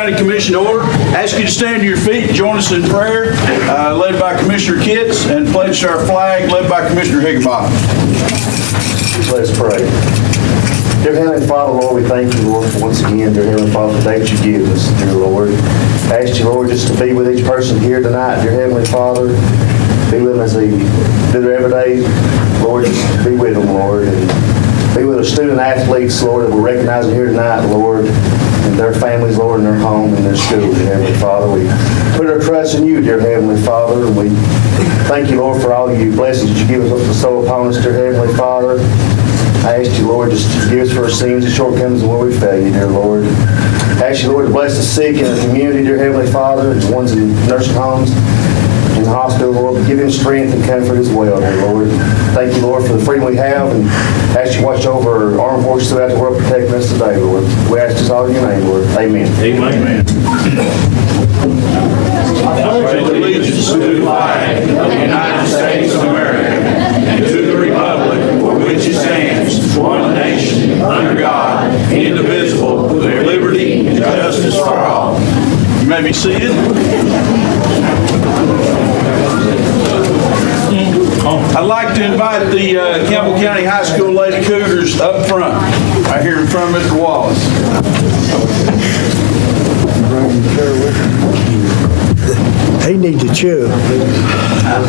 County Commission to order. Ask you to stand to your feet and join us in prayer, led by Commissioner Kitts, and pledge to our flag, led by Commissioner Higginbotham. Let's pray. Dear Heavenly Father, Lord, we thank you, Lord, for once again, dear Heavenly Father, the day that you give us, dear Lord. I ask you, Lord, just to be with each person here tonight, dear Heavenly Father. Be with them as they do their everyday, Lord, just be with them, Lord. And be with the student athletes, Lord, that we're recognizing here tonight, Lord, and their families, Lord, and their home and their school, dear Heavenly Father. We put our trust in you, dear Heavenly Father, and we thank you, Lord, for all your blessings that you give us to bestow upon us, dear Heavenly Father. I ask you, Lord, just to forgive us for our sins and shortcomings and where we fail you, dear Lord. I ask you, Lord, to bless the sick in the community, dear Heavenly Father, and the ones in nursing homes, in the hospital, Lord. Give them strength and comfort as well, dear Lord. Thank you, Lord, for the freedom we have, and ask you to watch over our armed forces throughout the world, protecting us today, Lord. We ask this all in your name, Lord. Amen. Amen. I pledge allegiance to the flag of the United States of America and to the republic for which it stands, one nation, under God, indivisible, with liberty and justice for all. You may be seated. I'd like to invite the Campbell County High School Lady Cougars up front, right here in front of Mr. Wallace. They need to chew.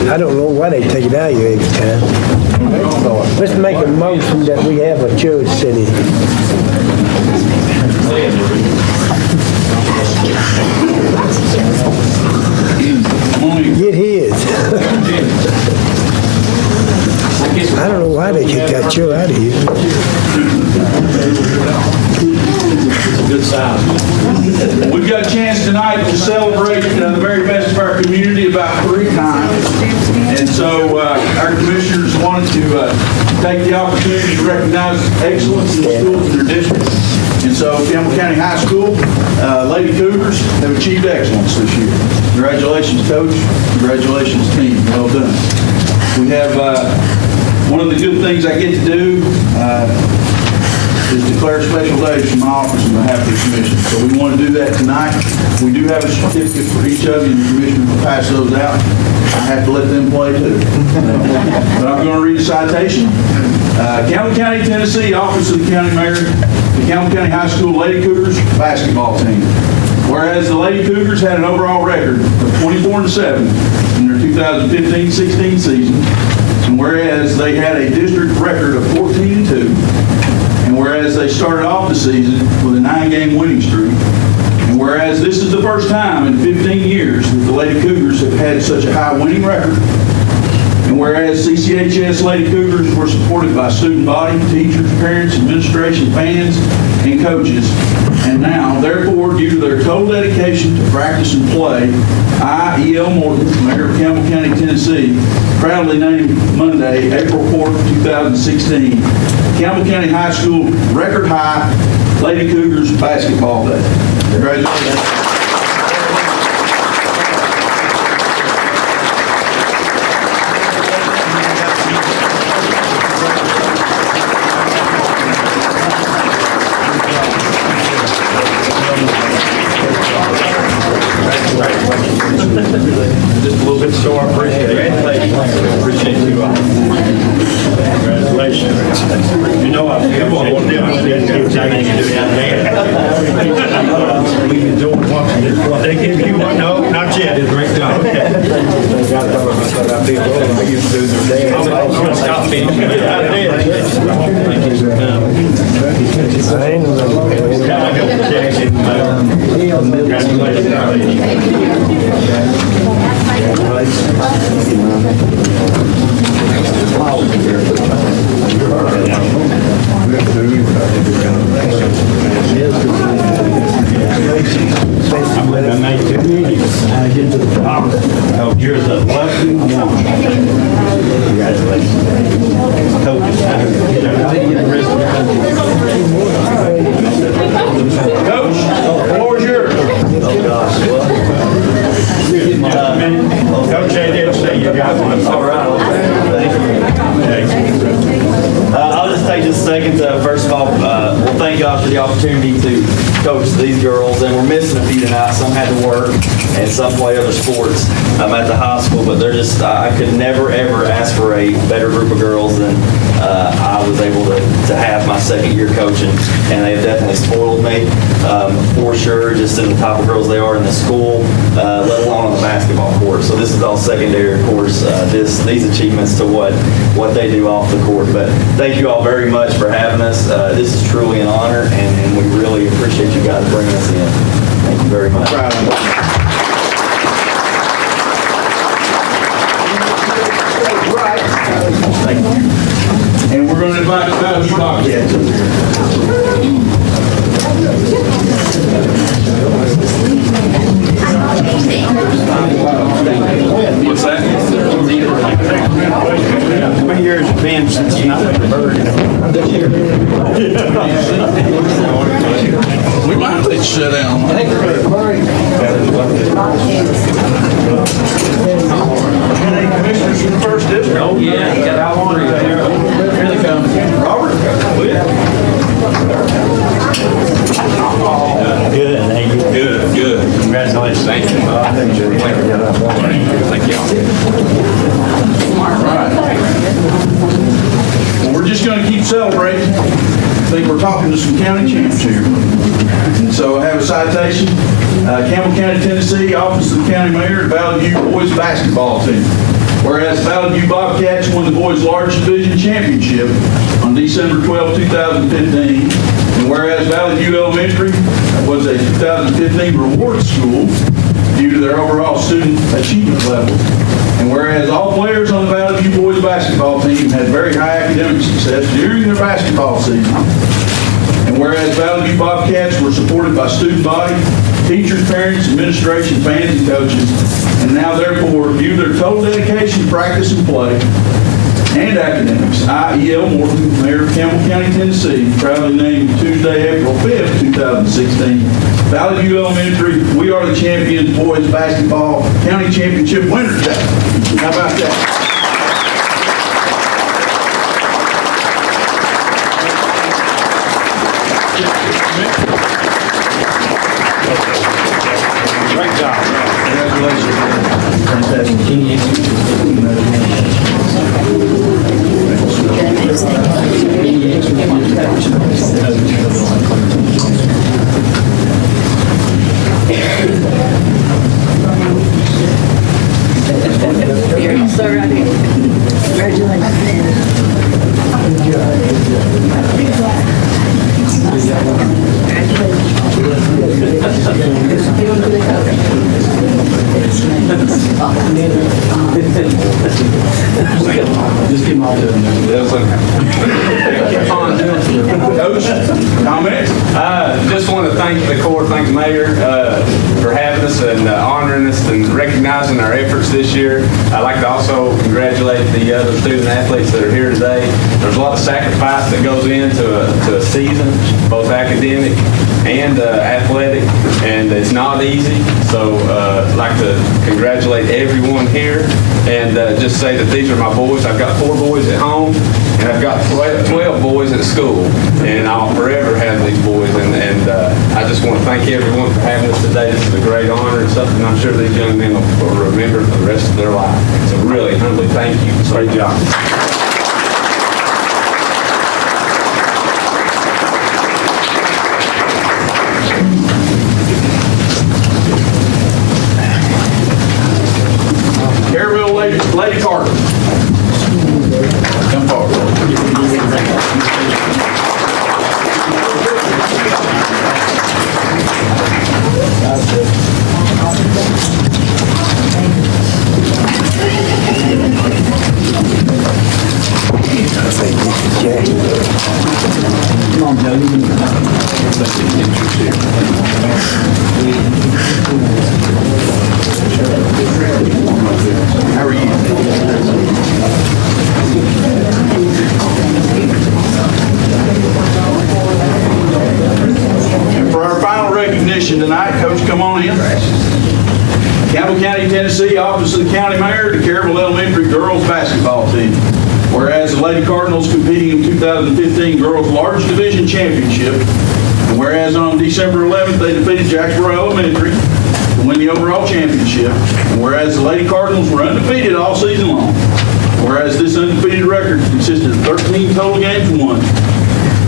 I don't know why they take it out of you every time. Let's make a motion that we have a chew city. Get his. I don't know why they kicked that chew out of you. Good size. We've got a chance tonight to celebrate the very best of our community about 3 times. And so our commissioners wanted to take the opportunity to recognize excellence in the schools in their district. And so Campbell County High School Lady Cougars have achieved excellence this year. Congratulations, Coach. Congratulations, team. Well done. We have one of the good things I get to do is declare special days from my office on behalf of the commission. So we want to do that tonight. We do have a certificate for each of you, and the commissioner will pass those out. I have to let them play too. But I'm going to read a citation. Campbell County, Tennessee, Office of the County Mayor, the Campbell County High School Lady Cougars basketball team. Whereas the Lady Cougars had an overall record of 24-7 in their 2015-16 season, and whereas they had a district record of 14-2, and whereas they started off the season with a 9-game winning streak, and whereas this is the first time in 15 years that the Lady Cougars have had such a high winning record, and whereas CCHS Lady Cougars were supported by student body, teachers, parents, administration, fans, and coaches, and now, therefore, due to their total dedication to practice and play, I, E.L. Morton, Mayor of Campbell County, Tennessee, proudly named Monday, April 4th, 2016, Campbell County High School record high Lady Cougars basketball day. Congratulations. Just a little bit so I appreciate it. Appreciate you all. Congratulations. You know I feel one of them. We've enjoyed one coach these girls, and we're missing a few tonight. Some had to work, and some play other sports at the high school, but they're just, I could never, ever ask for a better group of girls than I was able to have my second year coaching, and they've definitely spoiled me, for sure, just in the type of girls they are in the school, let alone on the basketball court. So this is all secondary, of course, these achievements to what they do off the court. But thank you all very much for having us. This is truly an honor, and we really appreciate you guys bringing us in. Thank you very much. Thank you. And we're going to invite the Bellevue Bobcats up here. What's that? How many years have been since you not been bird? We might have to shut down. Commissioners from the first district. Oh, yeah. You got how long are you there? Here they come. Robert? Good, thank you. Good, good. Congratulations. Thank you. Thank you. All right. Well, we're just going to keep celebrating. I think we're talking to some county champs here. And so I have a citation. Campbell County, Tennessee, Office of the County Mayor, Valley View Boys Basketball Team. Whereas Valley View Bobcats won the boys' large division championship on December 12, 2015. And whereas Valley View Elementary was a 2015 reward school due to their overall student achievement levels. And whereas all players on the Valley View boys basketball team had very high academic success during their basketball season. And whereas Valley View Bobcats were supported by student body, teachers, parents, administration, fans, and coaches, and now therefore view their total dedication, practice, and play, and academics, I, E.L. Morton, Mayor of Campbell County, Tennessee, proudly named Tuesday, April 5th, 2016, Valley View Elementary, we are the champions boys basketball county championship winners. How about that? Great job. Congratulations. You're so right here. Congratulations. Just keep on doing Coach, comments? Just want to thank the Corps, thank the Mayor for having us and honoring us and recognizing our efforts this year. I'd like to also congratulate the other student athletes that are here today. There's a lot of sacrifice that goes into a season, both academic and athletic, and it's not easy. So I'd like to congratulate everyone here and just say that these are my boys. I've got 4 boys at home, and I've got 12 boys at school, and I'll forever have these boys. And I just want to thank everyone for having us today. This is a great honor and something I'm sure these young men will remember for the rest of their life. So really, humbly, thank you. Great job. Lady Carter. Come forward. Come on, Joe. How are you? And for our final recognition tonight, Coach, come on in. Campbell County, Tennessee, Office of the County Mayor, the Campbell Elementary girls basketball team. Whereas the Lady Cardinals competing in 2015 Girls Large Division Championship And whereas on December 11th, they defeated Jacksboro Elementary to win the overall championship. And whereas the Lady Cardinals were undefeated all season long. Whereas this undefeated record consisted of 13 total games won.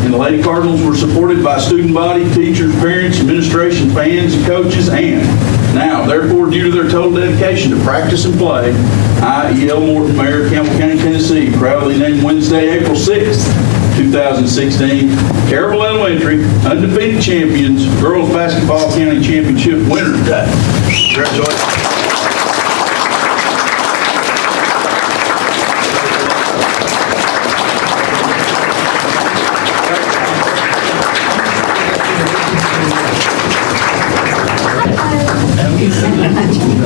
And the Lady Cardinals were supported by student body, teachers, parents, administration, fans, and coaches. And now, therefore, due to their total dedication to practice and play, I, E.L. Morton, Mayor of Campbell County, Tennessee, proudly named Wednesday, April 6th, 2016, Campbell Elementary undefeated champions, girls basketball county championship winner today. Congratulations.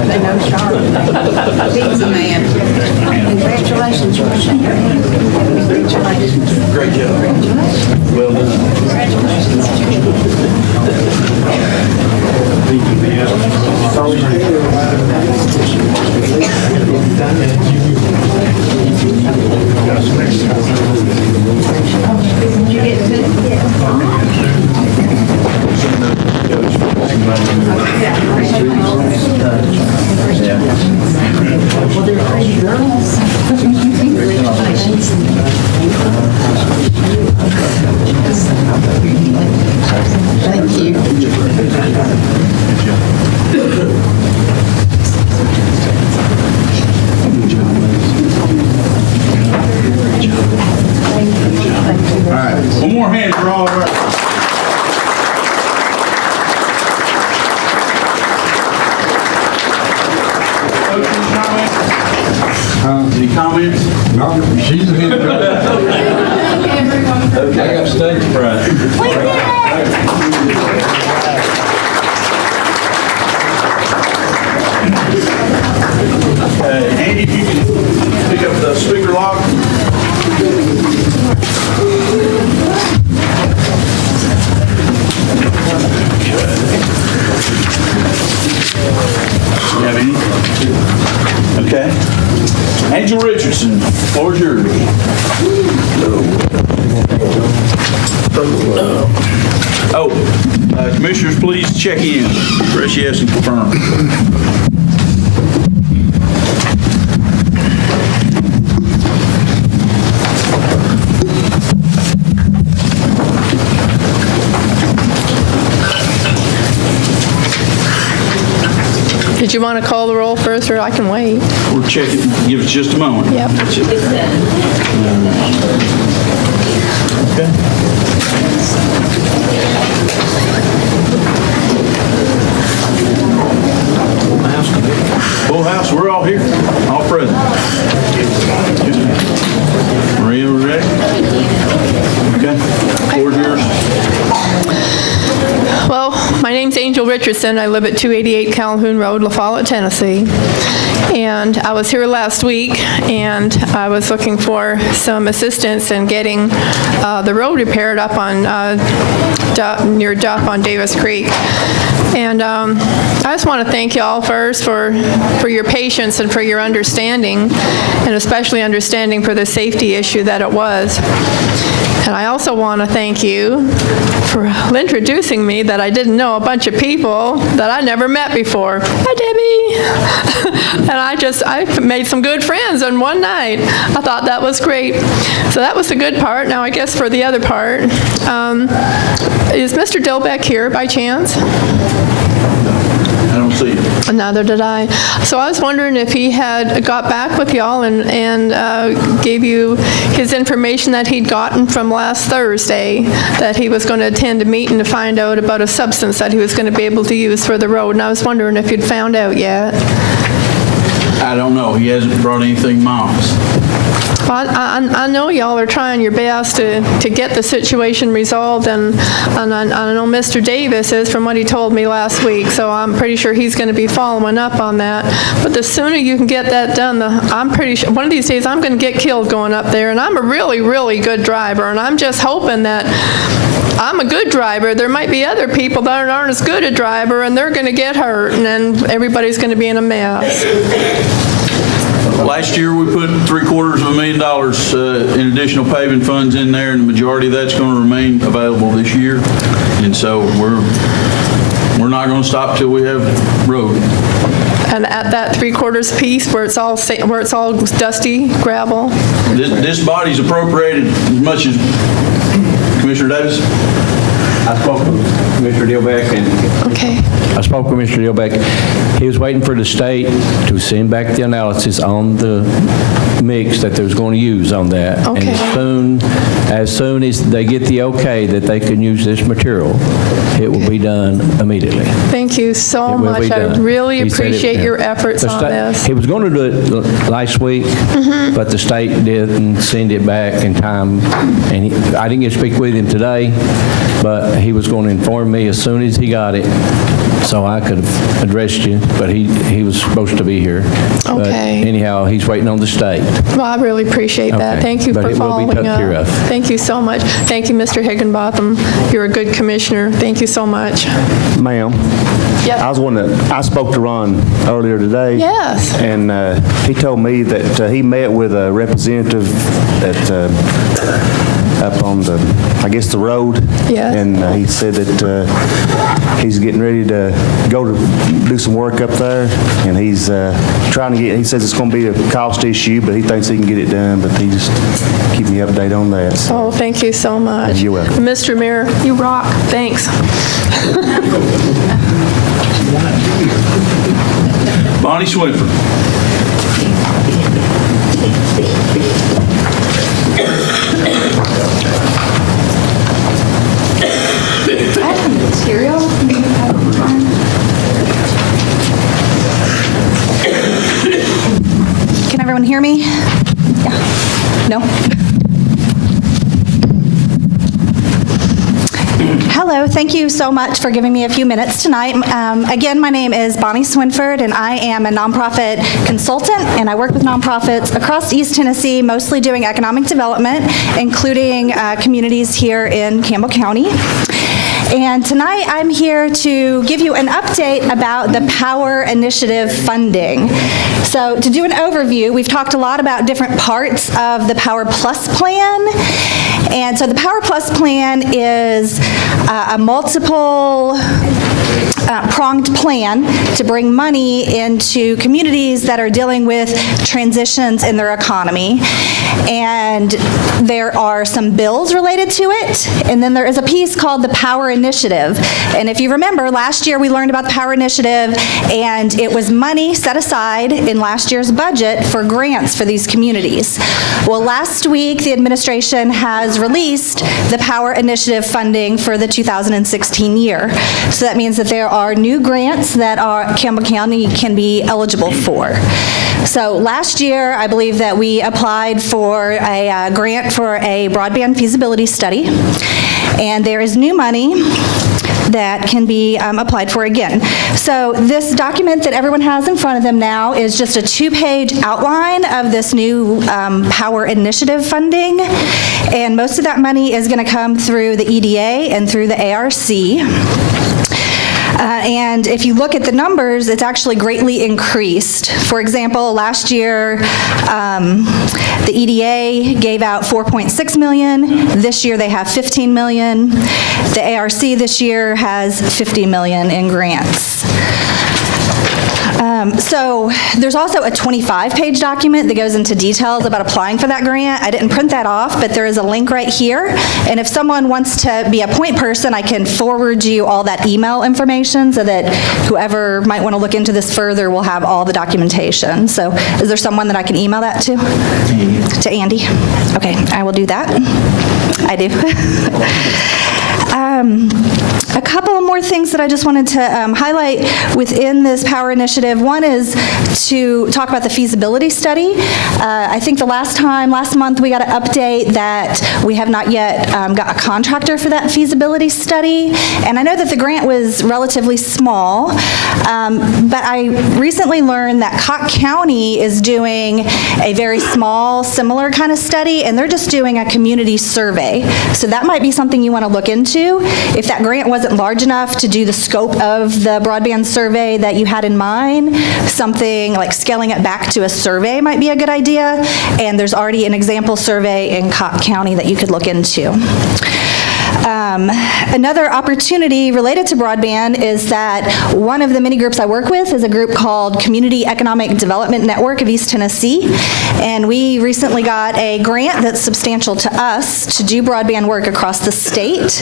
They know Charlotte. Pizza man. Congratulations, Russia. Congratulations. Great job. Well done. Did you get to Well, they're pretty girls. Congratulations. Thank you. All right, one more hand for all of our. Coaches, comments? Any comments? No, she's a hit. Okay. I got stage fright. Andy, if you can pick up the speaker lock. You have any? Okay. Angel Richardson, floor is yours. Commissioners, please check in. Press yes and confirm. Did you want to call the roll first, or I can wait? We're checking. Give us just a moment. Yep. Okay. Full house, we're all here, all present. Maria, we're ready? Okay, floor is yours. Well, my name's Angel Richardson. I live at 288 Calhoun Road, La Follette, Tennessee. And I was here last week, and I was looking for some assistance in getting the road repaired up on near Duff on Davis Creek. And I just want to thank you all first for your patience and for your understanding, and especially understanding for the safety issue that it was. And I also want to thank you for introducing me that I didn't know a bunch of people that I never met before. Hi, Debbie. And I made some good friends in one night. I thought that was great. So that was the good part. Now I guess for the other part, is Mr. Dillbeck here by chance? I don't see you. Neither did I. So I was wondering if he had got back with y'all and gave you his information that he'd gotten from last Thursday, that he was going to attend a meeting to find out about a substance that he was going to be able to use for the road. And I was wondering if you'd found out yet. I don't know. He hasn't brought anything to my office. Well, I know y'all are trying your best to get the situation resolved, and I know Mr. Davis is, from what he told me last week, so I'm pretty sure he's going to be following up on that. But the sooner you can get that done, I'm pretty sure one of these days I'm going to get killed going up there, and I'm a really, really good driver, and I'm just hoping that I'm a good driver. There might be other people that aren't as good a driver, and they're going to get hurt, and then everybody's going to be in a mess. Last year, we put $750,000 in additional paving funds in there, and the majority of that's going to remain available this year. And so we're not going to stop till we have road. And at that 3/4 piece where it's all dusty gravel? This body's appropriated as much as Commissioner Davis. I spoke with Mr. Dillbeck, and Okay. I spoke with Mr. Dillbeck. He was waiting for the state to send back the analysis on the mix that they was going to use on that. Okay. And as soon as they get the okay that they can use this material, it will be done immediately. Thank you so It will be much. I done. really He said it- appreciate your efforts The on state- this. He was going to do it last week, but the state didn't send it back in time. And I didn't get to speak with him today, but he was going to inform me as soon as he got it, so I could have addressed you, but he was supposed to be here. But Okay. anyhow, he's waiting on the state. Well, I really appreciate that. Okay. Thank you But for it will be following taken care up. of. Thank you so much. Thank you, Mr. Higginbotham. You're a good commissioner. Thank you so much. Ma'am, Yep. I spoke to Ron earlier today. Yes. And he told me that he met with a representative up on the, I guess, the road. Yes. And he said that he's getting ready to go to do some work up there, and he's trying to he says it's going to be a cost issue, but he thinks he can get it done, but he just keep me updated on that. So. Oh, thank you so much. You're welcome. Mr. Mayor, you rock. Thanks. Bonnie Swinford. Material? Can everyone hear me? Yeah. No? Hello, thank you so much for giving me a few minutes tonight. Again, my name is Bonnie Swinford, and I am a nonprofit consultant, and I work with nonprofits across East Tennessee, mostly doing economic development, including communities here in Campbell County. And tonight I'm here to give you an update about the Power Initiative funding. So to do an overview, we've talked a lot about different parts of the Power Plus plan. And so the Power Plus plan is a multiple pronged plan to bring money into communities that are dealing with transitions in their economy. And there are some bills related to it, and then there is a piece called the Power Initiative. And if you remember, last year we learned about the Power Initiative, and it was money set aside in last year's budget for grants for these communities. Well, last week the administration has released the Power Initiative funding for the 2016 year. So that means that there are new grants that Campbell County can be eligible for. So last year, I believe that we applied for a grant for a broadband feasibility study, and there is new money that can be applied for again. So this document that everyone has in front of them now is just a 2-page outline of this new Power Initiative funding, and most of that money is going to come through the EDA and through the ARC. And if you look at the numbers, it's actually greatly increased. For example, last year, the EDA gave out $4.6 million. This year, they have $15 million. The ARC this year has $50 million in grants. So there's also a 25-page document that goes into details about applying for that grant. I didn't print that off, but there is a link right here. And if someone wants to be a point person, I can forward you all that email information so that whoever might want to look into this further will have all the documentation. So is there someone that I can email that to? To Andy? Okay, I will do that. I do. A couple more things that I just wanted to highlight within this Power Initiative. One is to talk about the feasibility study. I think the last month, we got an update that we have not yet got a contractor for that feasibility study. And I know that the grant was relatively small, but I recently learned that Cocke County is doing a very small, similar kind of study, and they're just doing a community survey. So that might be something you want to look into. If that grant wasn't large enough to do the scope of the broadband survey that you had in mind, something like scaling it back to a survey might be a good idea, and there's already an example survey in Cobb County that you could look into. Another opportunity related to broadband is that one of the many groups I work with is a group called Community Economic Development Network of East Tennessee, and we recently got a grant that's substantial to us to do broadband work across the state.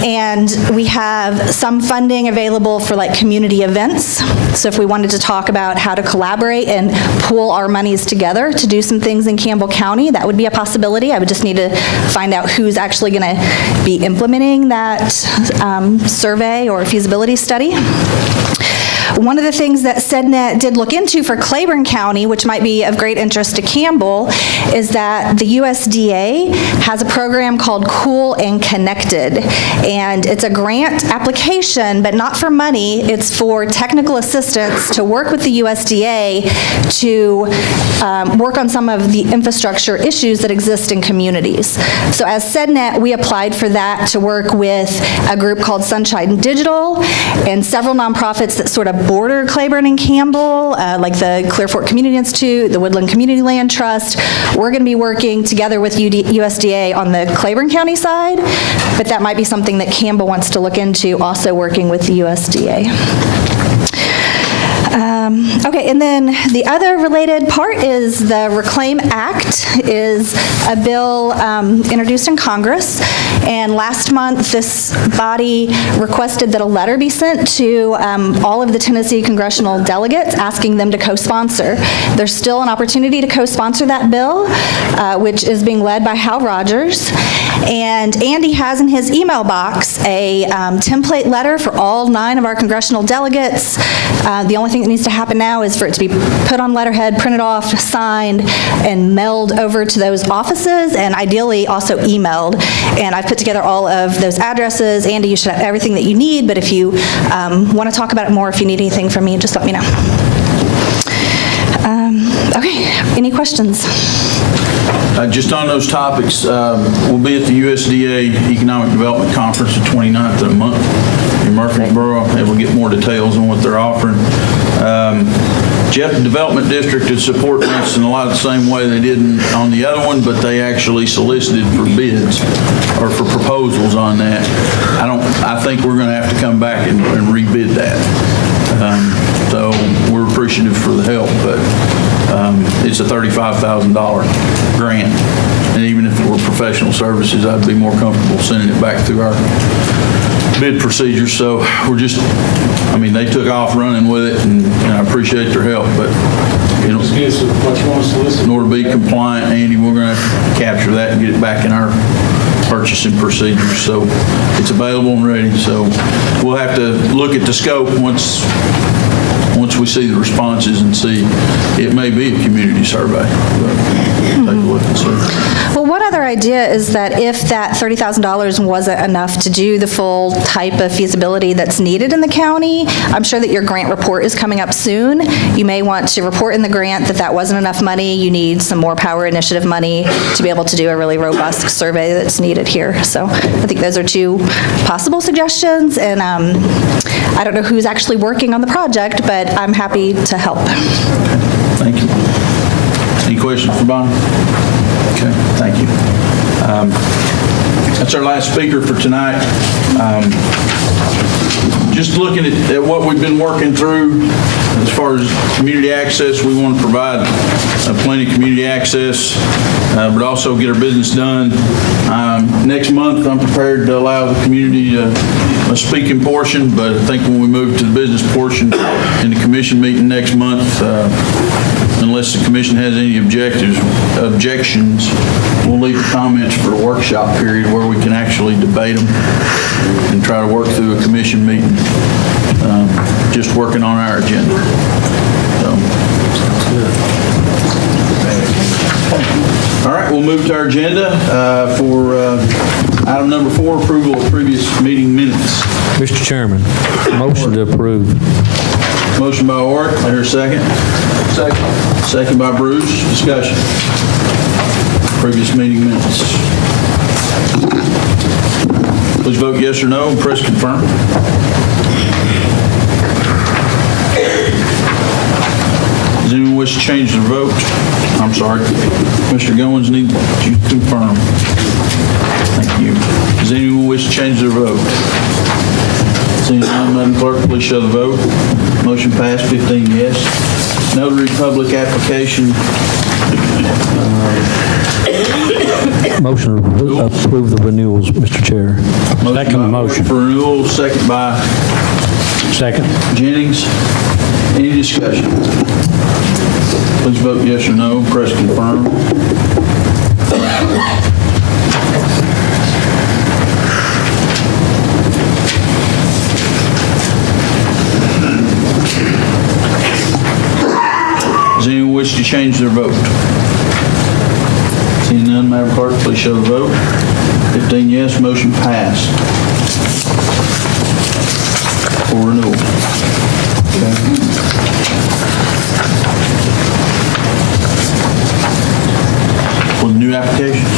And we have some funding available for like community events. So if we wanted to talk about how to collaborate and pool our monies together to do some things in Campbell County, that would be a possibility. I would just need to find out who's actually going to be implementing that survey or feasibility study. One of the things that SEDNet did look into for Claiborne County, which might be of great interest to Campbell, is that the USDA has a program called Cool and Connected. And it's a grant application, but not for money. It's for technical assistance to work with the USDA to work on some of the infrastructure issues that exist in communities. So as SEDNet, we applied for that to work with a group called Sunshine Digital and several nonprofits that sort of border Claiborne and Campbell, like the Clear Fork Community Institute, the Woodland Community Land Trust. We're going to be working together with USDA on the Claiborne County side, but that might be something that Campbell wants to look into, also working with the USDA. Okay, and then the other related part is the Reclaim Act is a bill introduced in Congress, and last month this body requested that a letter be sent to all of the Tennessee congressional delegates asking them to co-sponsor. There's still an opportunity to co-sponsor that bill, which is being led by Hal Rogers, and Andy has in his email box a template letter for all 9 of our congressional delegates. The only thing that needs to happen now is for it to be put on letterhead, printed off, signed, and mailed over to those offices, and ideally also emailed. And I've put together all of those addresses. Andy, you should have everything that you need, but if you want to talk about it more, if you need anything from me, just let me know. Okay, any questions? Just on those topics, we'll be at the USDA Economic Development Conference the 29th of the month in Murfreesboro, and we'll get more details on what they're offering. Jeff Development District is supporting us in a lot of the same way they did on the other one, but they actually solicited for bids or for proposals on that. I think we're going to have to come back and rebid that. So we're appreciative for the help, but it's a $35,000 grant. And even if it were professional services, I'd be more comfortable sending it back through our bid procedure. So we're just, they took off running with it, and I appreciate their help, but in order to be compliant, Andy, we're going to have to capture that and get it back in our purchasing procedures. So it's available and ready. So we'll have to look at the scope once we see the responses and see. It may be a community survey. Take a look and see. Well, one other idea is that if that $30,000 wasn't enough to do the full type of feasibility that's needed in the county, I'm sure that your grant report is coming up soon. You may want to report in the grant that that wasn't enough money. You need some more Power Initiative money to be able to do a really robust survey that's needed here. So I think those are 2 possible suggestions, and I don't know who's actually working on the project, but I'm happy to help. Thank you. Any questions for Bonnie? Okay, thank you. That's our last speaker for tonight. Just looking at what we've been working through as far as community access, we want to provide plenty of community access, but also get our business done. Next month, I'm prepared to allow the community a speaking portion, but I think when we move to the business portion in the commission meeting next month, unless the commission has any objections, we'll leave the comments for a workshop period where we can actually debate them and try to work through a commission meeting, just working on our agenda. So. All right, we'll move to our agenda for item number 4, approval of previous meeting minutes. Mr. Chairman, motion to approve. Motion by Orrick, I hear a second. Second. Second by Bruce, discussion. Previous meeting minutes. Please vote yes or no and press confirm. Does anyone wish to change their vote? I'm sorry. Mr. Goins needs to confirm. Thank you. Does anyone wish to change their vote? Seeing none, Madam Clerk, please show the vote. Motion passed, 15 yes. Notary public application. Motion to approve the renewals, Mr. Chair. Second motion. For renewal, second by Jennings. Any discussion? Please vote yes or no. Press confirm. Does anyone wish to change their vote? Seeing none, Madam Clerk, please show the vote. 15 yes, motion passed. For renewal. Okay. For the new applications?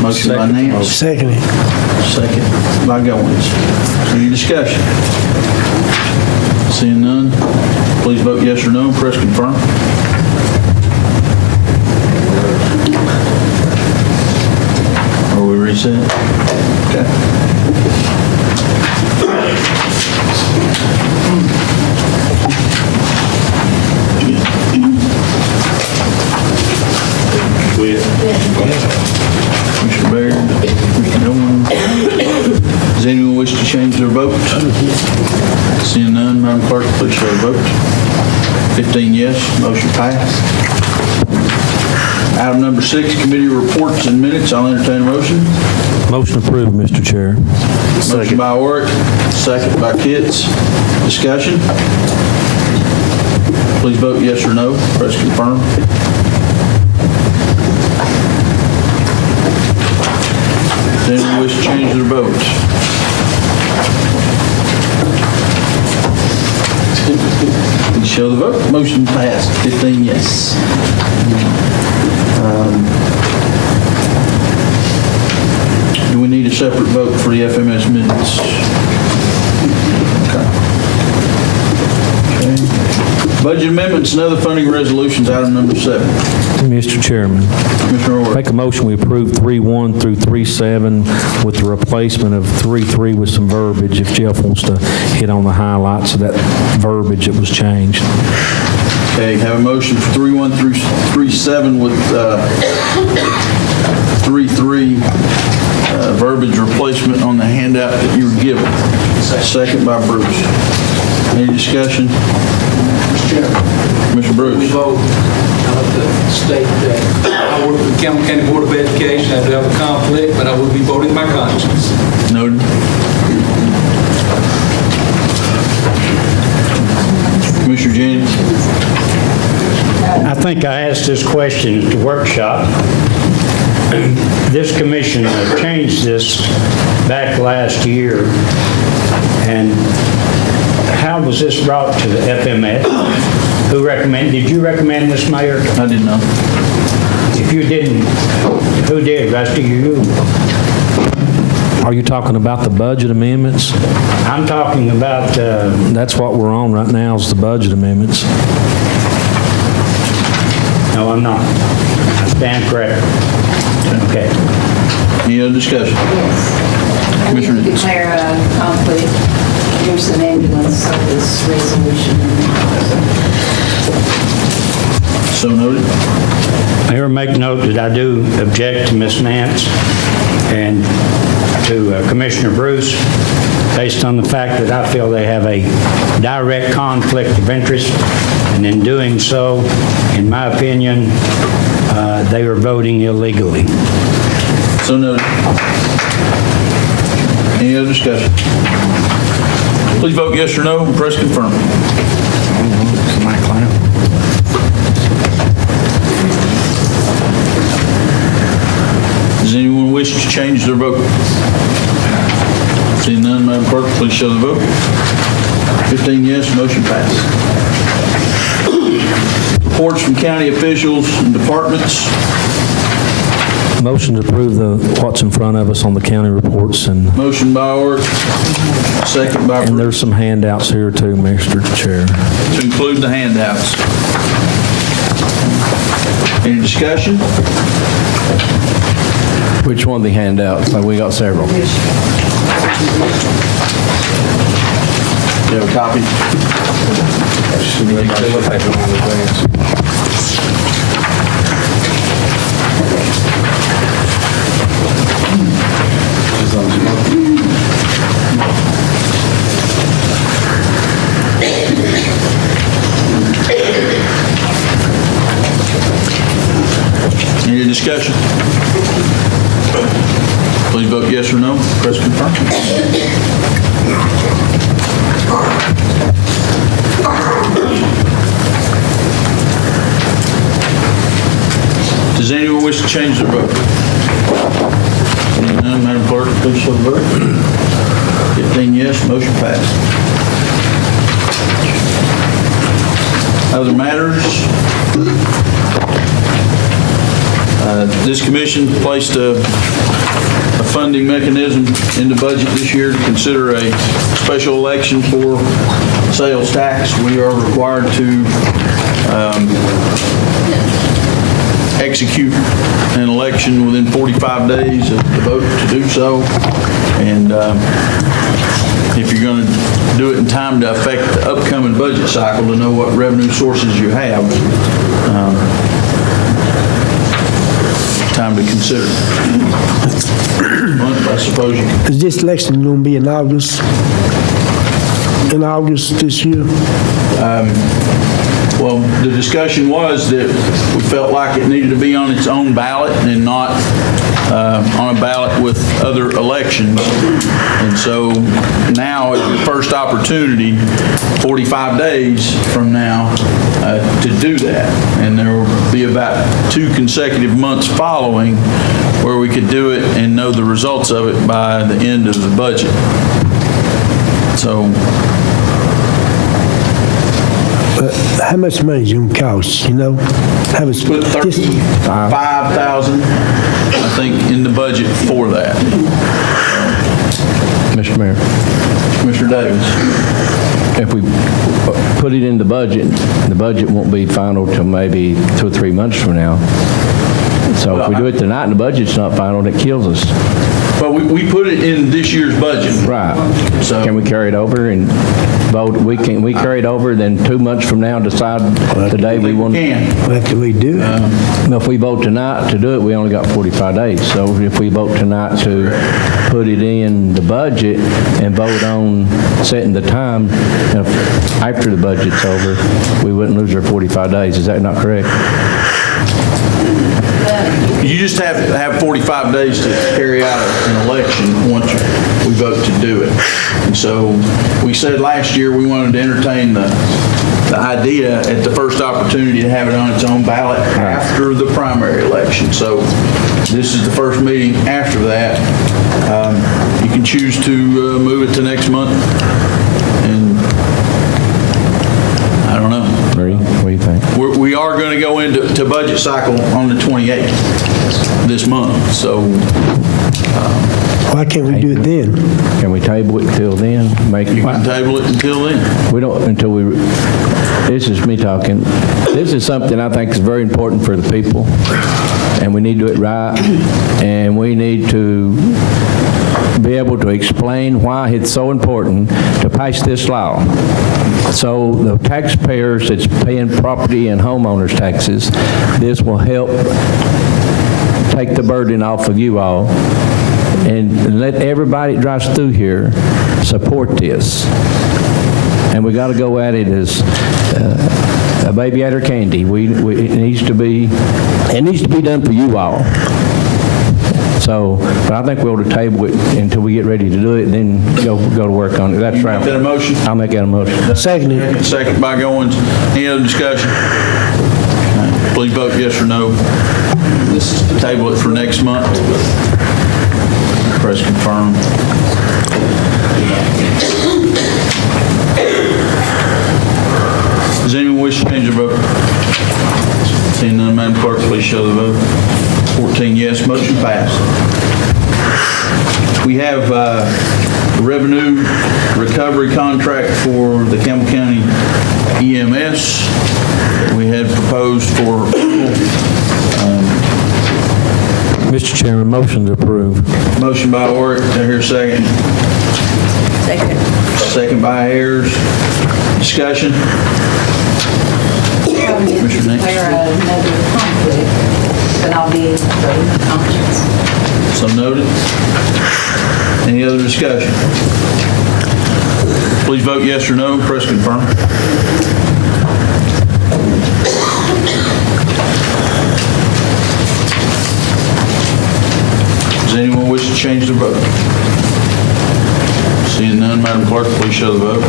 Motion by Nance. Second. Second by Goins. Any discussion? Seeing none, please vote yes or no and press confirm. Are we reset? Okay. Commissioner Baird, Commissioner Goins. Does anyone wish to change their vote? Seeing none, Madam Clerk, please show the vote. 15 yes, motion passed. Item number 6, committee reports and minutes. I'll entertain a motion. Motion approved, Mr. Chair. Motion by Oric, second by Kitts. Discussion? Please vote yes or no. Press confirm. Does anyone wish to change their votes? Please show the vote. Motion passed, 15 yes. Do we need a separate vote for the FMS minutes? Okay. Budget amendments and other funding resolutions, item number 7. Mr. Chairman, Commissioner Orr. make a motion we approve 3.1 through 3.7 with the replacement of 3.3 with some verbiage, if Jeff wants to hit on the highlights of that verbiage that was changed. Okay, have a motion for 3.1 through 3.7 with 3.3 verbiage replacement on the handout that you were given. Second by Bruce. Any discussion? Mr. Chairman. Commissioner We Bruce. vote, I'd like to state that I work with the Campbell County Board of Education. I do have a conflict, but I will be voting my conscience. Noted. Commissioner Jennings. I think I asked this question at the workshop. This commission changed this back last year, and how was this brought to the FMS? Who recommended? Did you recommend this, Mayor? I didn't know. If you didn't, who did? Rusty, you? Are you talking about the budget amendments? I'm talking about. That's what we're on right now is the budget amendments. No, I'm not. I stand corrected. Okay. Any other discussion? Yes. I need to declare a conflict. Here's an ambulance of this resolution. So noted. Mayor, make note that I do object to Ms. Nance and to Commissioner Bruce based on the fact that I feel they have a direct conflict of interest, and in doing so, in my opinion, they are voting illegally. So noted. Any other discussion? Please vote yes or no and press confirm. Does anyone wish to change their vote? Seeing none, Madam Clerk, please show the vote. 15 yes, motion passed. Reports from county officials and departments. Motion to approve what's in front of us on the county reports, and Motion by Art, second by Bruce, there's some handouts here too, Mr. Chair. to include the handouts. Any discussion? Which one of the handouts? We got several. You have a copy? Any discussion? Please vote yes or no. Press confirm. Does anyone wish to change their vote? Seeing none, Madam Clerk, please show the vote. 15 yes, motion passed. Other matters? This commission placed a funding mechanism in the budget this year to consider a special election for sales tax. We are required to execute an election within 45 days of the vote to do so. And if you're going to do it in time to affect the upcoming budget cycle, to know what revenue sources you have, time to consider. Well, I suppose you can. Is this election going to be in August? In August this year? Well, the discussion was that we felt like it needed to be on its own ballot and not on a ballot with other elections. And so now is the first opportunity, 45 days from now, to do that. And there will be about 2 consecutive months following where we could do it and know the results of it by the end of the budget. So How much money is it going to cost, you know? put 35,000, I think, in the budget for that. Mr. Mayor, Commissioner Davis. if we put it in the budget won't be final till maybe 2 or 3 months from now. So if we do it tonight and the budget's not final, it kills us. Well, we put it in this year's budget. Right. So Can we carry it over and vote? We carry it over, then 2 months from now decide the day we want. can. After we do it. If we vote tonight to do it, we only got 45 days. So if we vote tonight to put it in the budget and vote on setting the time after the budget's over, we wouldn't lose our 45 days. Is that not correct? You just have to have 45 days to carry out an election once we vote to do it. And so we said last year we wanted to entertain the idea at the first opportunity to have it on its own ballot after the primary election. So this is the first meeting after that. You can choose to move it to next month. And I don't know. What do you think? We are going to go into budget cycle on the 28th this month, so. Why can't we do it then? Can we table it till then? You can table it until then. We don't, until we, this is me talking. This is something I think is very important for the people, and we need to do it right, and we need to be able to explain why it's so important to pass this law. So the taxpayers that's paying property and homeowners taxes, this will help take the burden off of you all and let everybody that drives through here support this. And we got to go at it as a baby at her candy. It needs to be done for you all. So, but I think we ought to table it until we get ready to do it, and then go to work on it. That's right. Make that a motion? I'll make that a motion. Second. Second by Goins. Any other discussion? Please vote yes or no. Table it for next month. Press confirm. Does anyone wish to change their vote? Seeing none, Madam Clerk, please show the vote. 14 yes, motion passed. We have a revenue recovery contract for the Campbell County EMS. We had proposed for approval. Mr. Chairman, motion to approve. Motion by Oric, do I hear a second? Second. Second by Ayers. Discussion? Probably need to Commissioner Nix. declare another conflict, but I'll be voting for conscience. So noted. Any other discussion? Please vote yes or no. Press confirm. Does anyone wish to change their vote? Seeing none, Madam Clerk, please show the vote.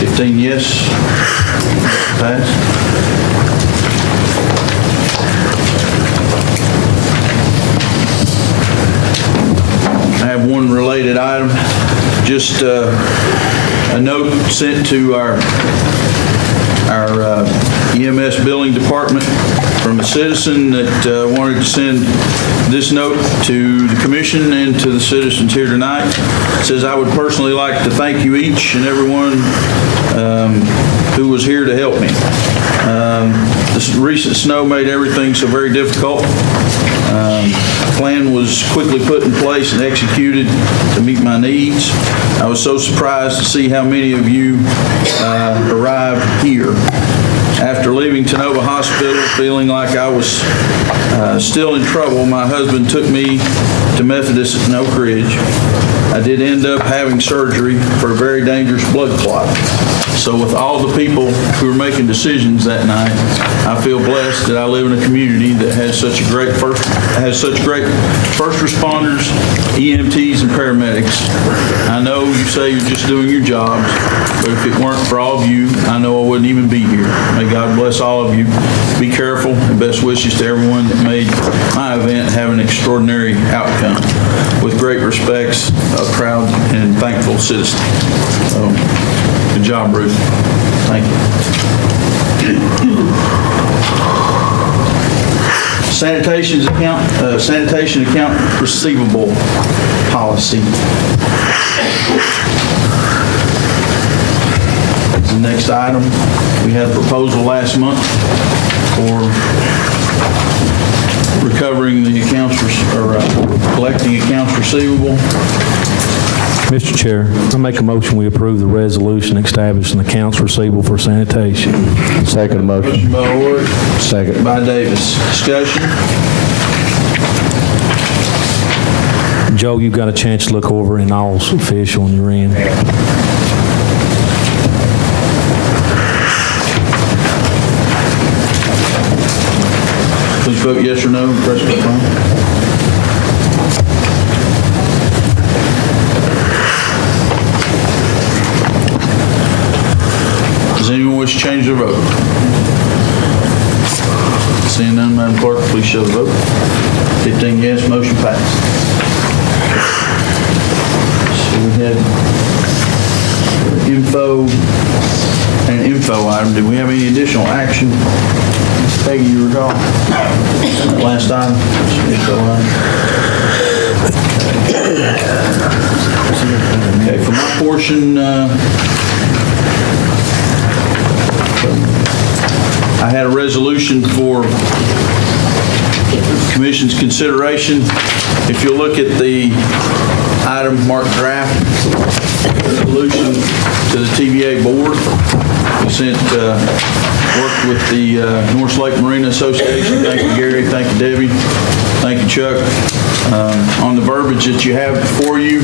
15 yes. Pass. I have one related item. Just a note sent to our EMS billing department from a citizen that wanted to send this note to the commission and to the citizens here tonight. It says, I would personally like to thank you each and everyone who was here to help me. This recent snow made everything so very difficult. A plan was quickly put in place and executed to meet my needs. I was so surprised to see how many of you arrived here. After leaving Tanoba Hospital, feeling like I was still in trouble, my husband took me to Methodist at Oak Ridge. I did end up having surgery for a very dangerous blood clot. So with all the people who were making decisions that night, I feel blessed that I live in a community that has such great first responders, EMTs, and paramedics. I know you say you're just doing your jobs, but if it weren't for all of you, I know I wouldn't even be here. May God bless all of you. Be careful, and best wishes to everyone that made my event have an extraordinary outcome. With great respects, a proud and thankful citizen. So, good job, Bruce. Thank you. Sanitation account receivable policy. The next item, we had a proposal last month for recovering the accounts, collecting accounts receivable. Mr. Chair, I make a motion we approve the resolution establishing accounts receivable for sanitation. Second motion. Motion by Ward. Second. By Davis. Discussion? Joe, you've got a chance to look over in all's official on your end. Please vote yes or no. Press confirm. Does anyone wish to change their vote? Seeing none, Madam Clerk, please show the vote. 15 yes, motion passed. So we had info item. Did we have any additional action? Peggy, you recall? Last item? Info item. Okay, for my portion, I had a resolution for Commission's consideration. If you look at the item marked draft, resolution to the TVA board, we sent, worked with the North Lake Marina Association. Thank you, Gary. Thank you, Debbie. Thank you, Chuck. On the verbiage that you have before you,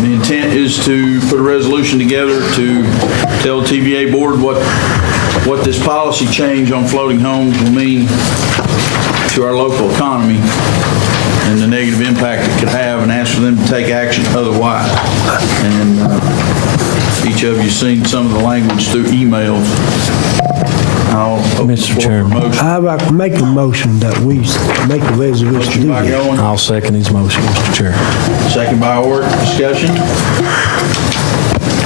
the intent is to put a resolution together to tell the TVA board what this policy change on floating homes will mean to our local economy and the negative impact it could have, and ask for them to take action otherwise. And each of you seen some of the language through emails. Mr. Chairman. I'd like to make a motion that we make a resolution to do By this. Goins, I'll second his motion, Mr. Chair. second by Orr. Discussion?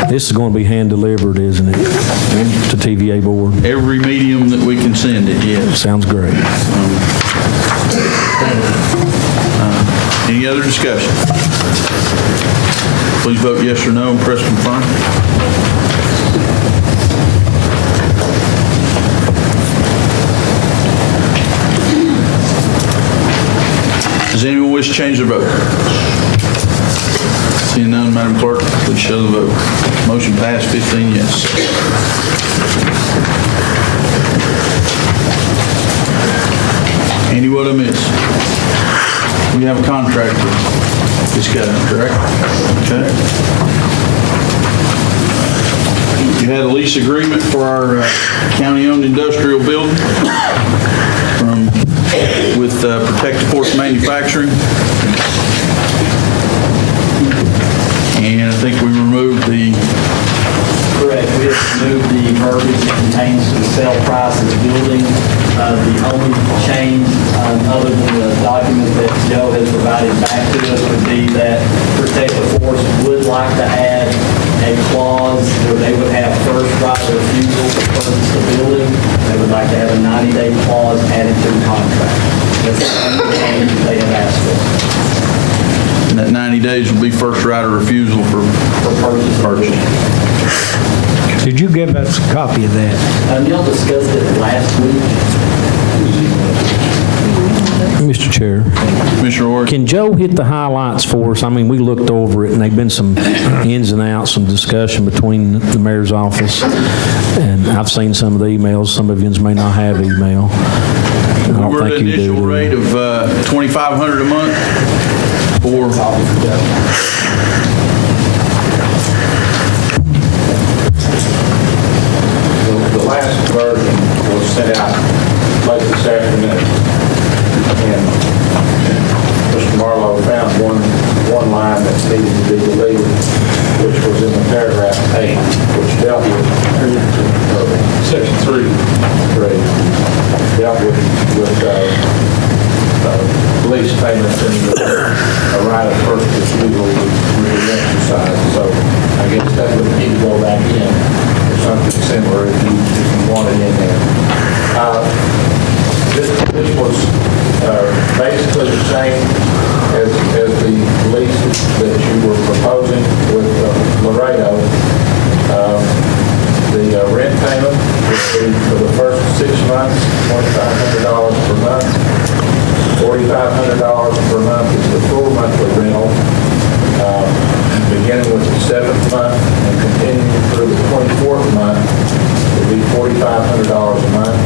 This is going to be hand-delivered, isn't it, to TVA board? Every medium that we can send it, yes. Sounds great. Any other discussion? Please vote yes or no and press confirm. Does anyone wish to change their vote? Seeing none, Madam Clerk, please show the vote. Motion passed, 15 yes. Andy, what I missed? We have a contract to discuss, correct? Okay. You had a lease agreement for our county-owned industrial building with Protective Force Manufacturing. And I think we removed the... Correct. We have removed the verbiage that contains the sale price of the building. The only change, other than the document that Joe has provided back to us, would be that Protective Force would like to add a clause where they would have first right of refusal to purchase the building. They would like to have a 90-day clause added to the contract. That's the only change that they have asked for. And that 90 days will be first right of refusal for purchase. Did you give us a copy of that? Y'all discussed it last week. Mr. Chair, Commissioner Ward. can Joe hit the highlights for us? I mean, we looked over it, and there've been some ins and outs, some discussion between the mayor's office, and I've seen some of the emails. Some of you may not have email. I don't We're at think an you do. initial rate of $2,500 a month for... The last version was sent out late this afternoon, and Mr. Marlowe found one line that needed to be deleted, which was in the paragraph 8, which dealt with section 3, dealt with lease payments and a right of first refusal would be exercised. So I guess that would need to go back in or something similar if you want it in there. This was basically the same as the lease that you were proposing with Laredo. The rent payment would be for the first 6 months, $2,500 per month. $4,500 per month is the full monthly rental, beginning with the 7th month and continuing through the 24th month would be $4,500 a month.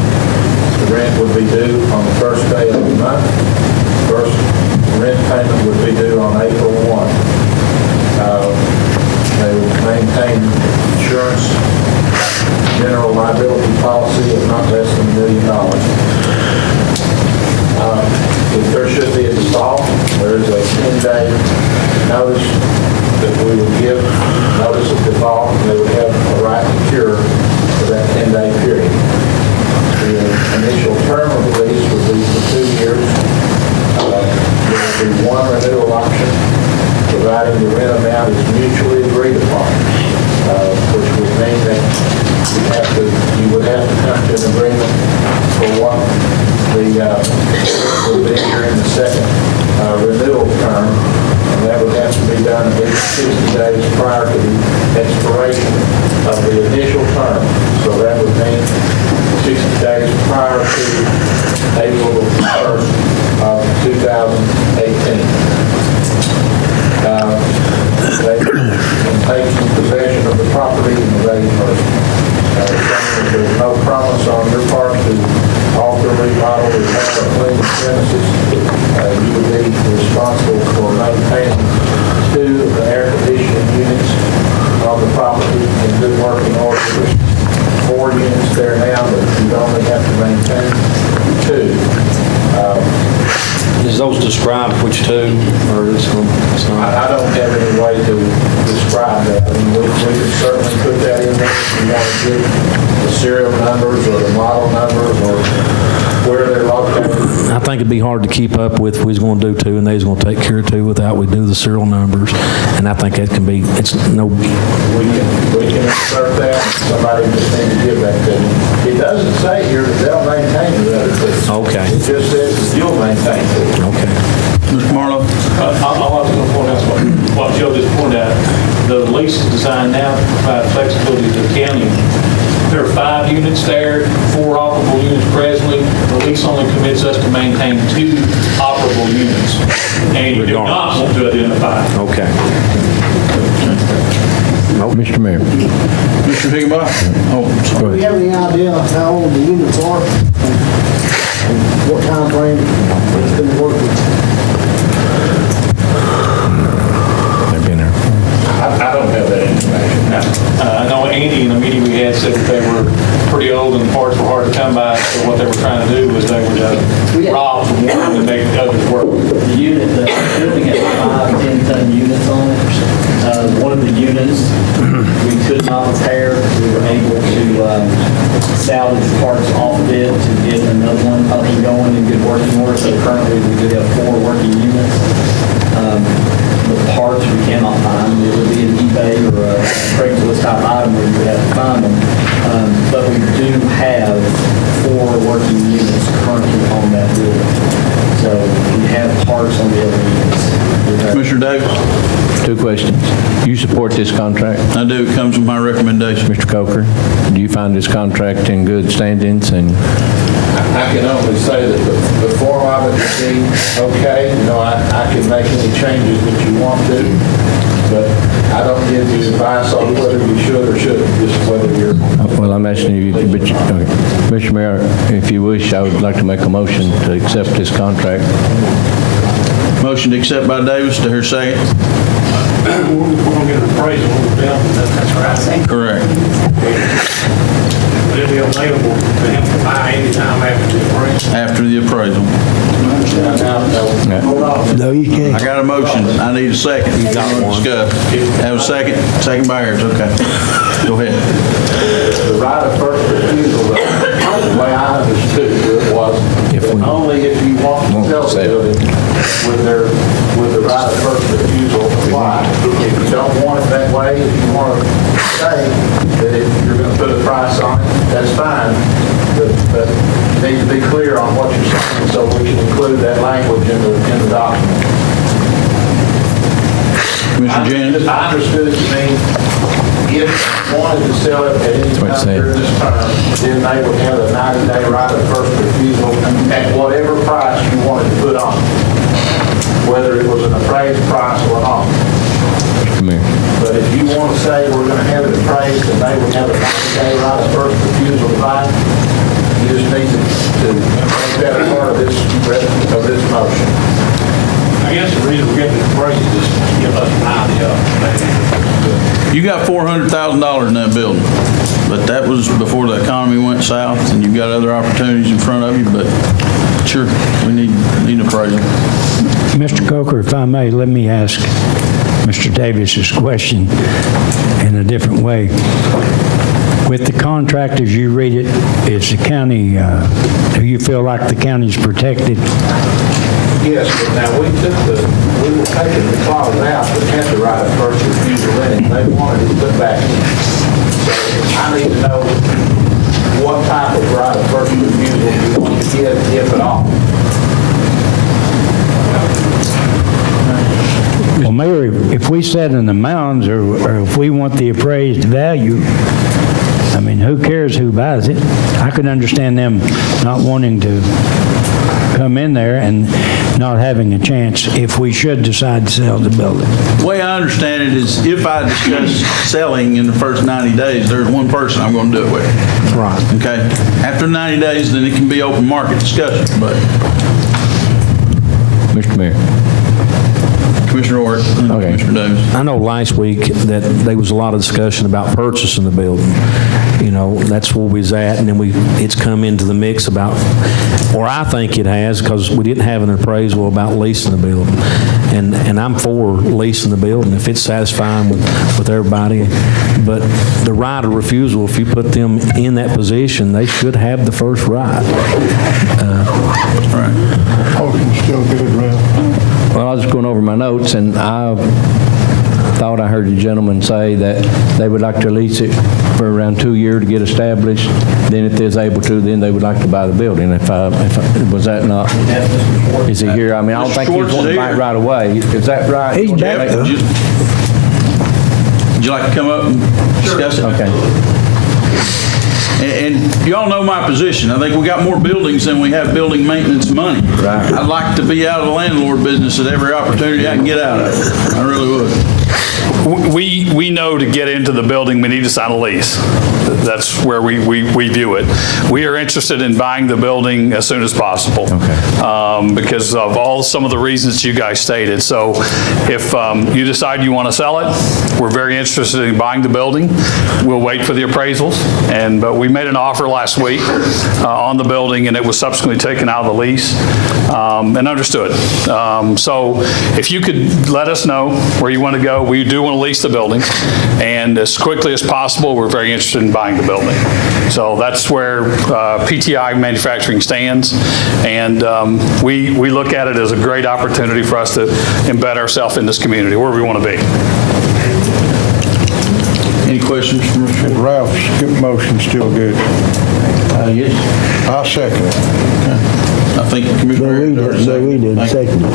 The rent would be due on the first day of the month. First rent payment would be due on April 1. They would maintain insurance, general liability policy of not less than $1 million. If there should be a default, there is a 10-day notice that we would give notice of default, and they would have a right to cure for that 10-day period. The initial term of the lease would be for 2 years. There would be one renewal option, providing the rent amount is mutually agreed upon, which would mean that you would have to come to an agreement for what would be during the second renewal term, and that would have to be done at least 60 days prior to the expiration of the initial term. So that would mean 60 days prior to April 1st of 2018. They can take possession of the property in the very first. There's no promise on your part to alter, remodel, repair, or clean the premises. You would be responsible for maintaining 2 of the air conditioning units on the property in good working order. There's 4 units there now, but you'd only have to maintain 2. Is those described which two, or it's not? I don't have any way to describe that. I mean, we could certainly put that in there if you want to give the serial numbers or the model numbers or where they're located. I think it'd be hard to keep up with if we was going to do 2 and they was going to take care of 2 without we do the serial numbers. And I think that can be, it's no... We can insert that. Somebody just needs to give that to me. It doesn't say here that they'll maintain the other 2. Okay. It just says that you'll 5 units there, 4 operable units presently. The lease only commits us to maintain 2 operable units. And you do not want to identify. Okay. Mr. Mayor. Mr. Higginbotham? Oh, I'm sorry. Go Do you ahead. have any idea of how old the units are? And what time frame it's been working? They've been there. I don't have that information. I know Andy in a meeting we had said that they were pretty old and parts were hard to come by, so what they were trying to do was they would rob from one to make others work. The unit, the building has 5 10-ton units on it. One of the units we could not repair. We were able to salvage parts off of it to get another one up and going in good working order. So currently we do have 4 working units. The parts we cannot find. It would be an eBay or a Craigslist type item where you would have to find them. But we do have 4 working units currently on that building. So we have parts on the other units. Commissioner Davis? 2 questions. You support this contract? I do. It comes with my recommendation. Mr. Coker, do you find this contract in good standings? And I can only say that the form of it is okay. You know, I can make any changes that you want to, but I don't give you advice on whether you should or shouldn't, just whether you're... well, I'm asking you, but okay. Mr. Mayor, if you wish, I would like to make a motion to accept this contract. Motion to accept by Davis. To her second? We're going to get an appraisal on the building, that's right. Correct. But it'll be available to him to buy anytime after the appraisal. After the appraisal. No, you can't. I got a motion. I need a second. You got one. Discuss. Have a second. Second by Ayers. Okay. Go ahead. The right of first refusal, the way I understood it was that only if you want to sell the building would the right of first refusal apply. If you don't want it that way, if you want to say that if you're going to put a price on it, that's fine. But you need to be clear on what you're saying so we can include that language in the document. Commissioner Jennings? I understood it to mean if you wanted to sell it at any time during this term, then they would have a 90-day right of first refusal at whatever price you wanted to put on it, whether it was an appraised price or not. Come here. But if you want to say we're going to have it appraised and they would have a 90-day right of first refusal to buy, you just need to make that a part of this motion. I guess the reason we're getting the appraisal is to give us an idea of You got $400,000 in that building, but that was before the economy went south, and you've got other opportunities in front of you, but sure, we need an appraisal. Mr. Coker, if I may, let me ask Mr. Davis's question in a different way. With the contract as you read it, is the county, do you feel like the county's protected? Yes, but now we were taking the clause out that had the right of first refusal in it. They wanted it put back in. So I need to know what type of right of first refusal you want to give, if at all. Well, Mayor, if we set an amount or if we want the appraised value, I mean, who cares who buys it? I could understand them not wanting to come in there and not having a chance if we should decide to sell the building. The way I understand it is if I discuss selling in the first 90 days, there's one person I'm going to do it with. Right. Okay? After 90 days, then it can be open market discussion, but Mr. Mayor. Commissioner Orr, Okay. Commissioner Davis. I know last week that there was a lot of discussion about purchasing the building. You know, that's where we was at, and then it's come into the mix about, or I think it has, because we didn't have an appraisal about leasing the building. And I'm for leasing the building if it's satisfying with everybody. But the right of refusal, if you put them in that position, they should have the first right. Still good, Ralph. Well, I was just going over my notes, and I thought I heard the gentleman say that they would like to lease it for around 2 years to get established. Then if they're able to, then they would like to buy the building. Was that not? Is he here? I mean, I don't think he was wanting to buy it right away. Is that right? He's back, though. Would you like to come up and discuss it? Okay. And y'all know my position. I think we got more buildings than we have building maintenance money. Right. I'd like to be out of the landlord business at every opportunity I can get out of it. I really would. We know to get into the building, we need to sign a lease. That's where we view it. We are interested in buying the building as soon as possible. Because of some of the reasons you guys stated. So if you decide you want to sell it, we're very interested in buying the building. We'll wait for the appraisals. But we made an offer last week on the building, and it was subsequently taken out of the lease and understood. So if you could let us know where you want to go, we do want to lease the building. And as quickly as possible, we're very interested in buying the building. So that's where PTI Manufacturing stands. And we look at it as a great opportunity for us to embed ourselves in this community, where we want to be. Any questions from Mr. Ralph's motion still good? Yes. I'll second it. I think Commissioner We did second it.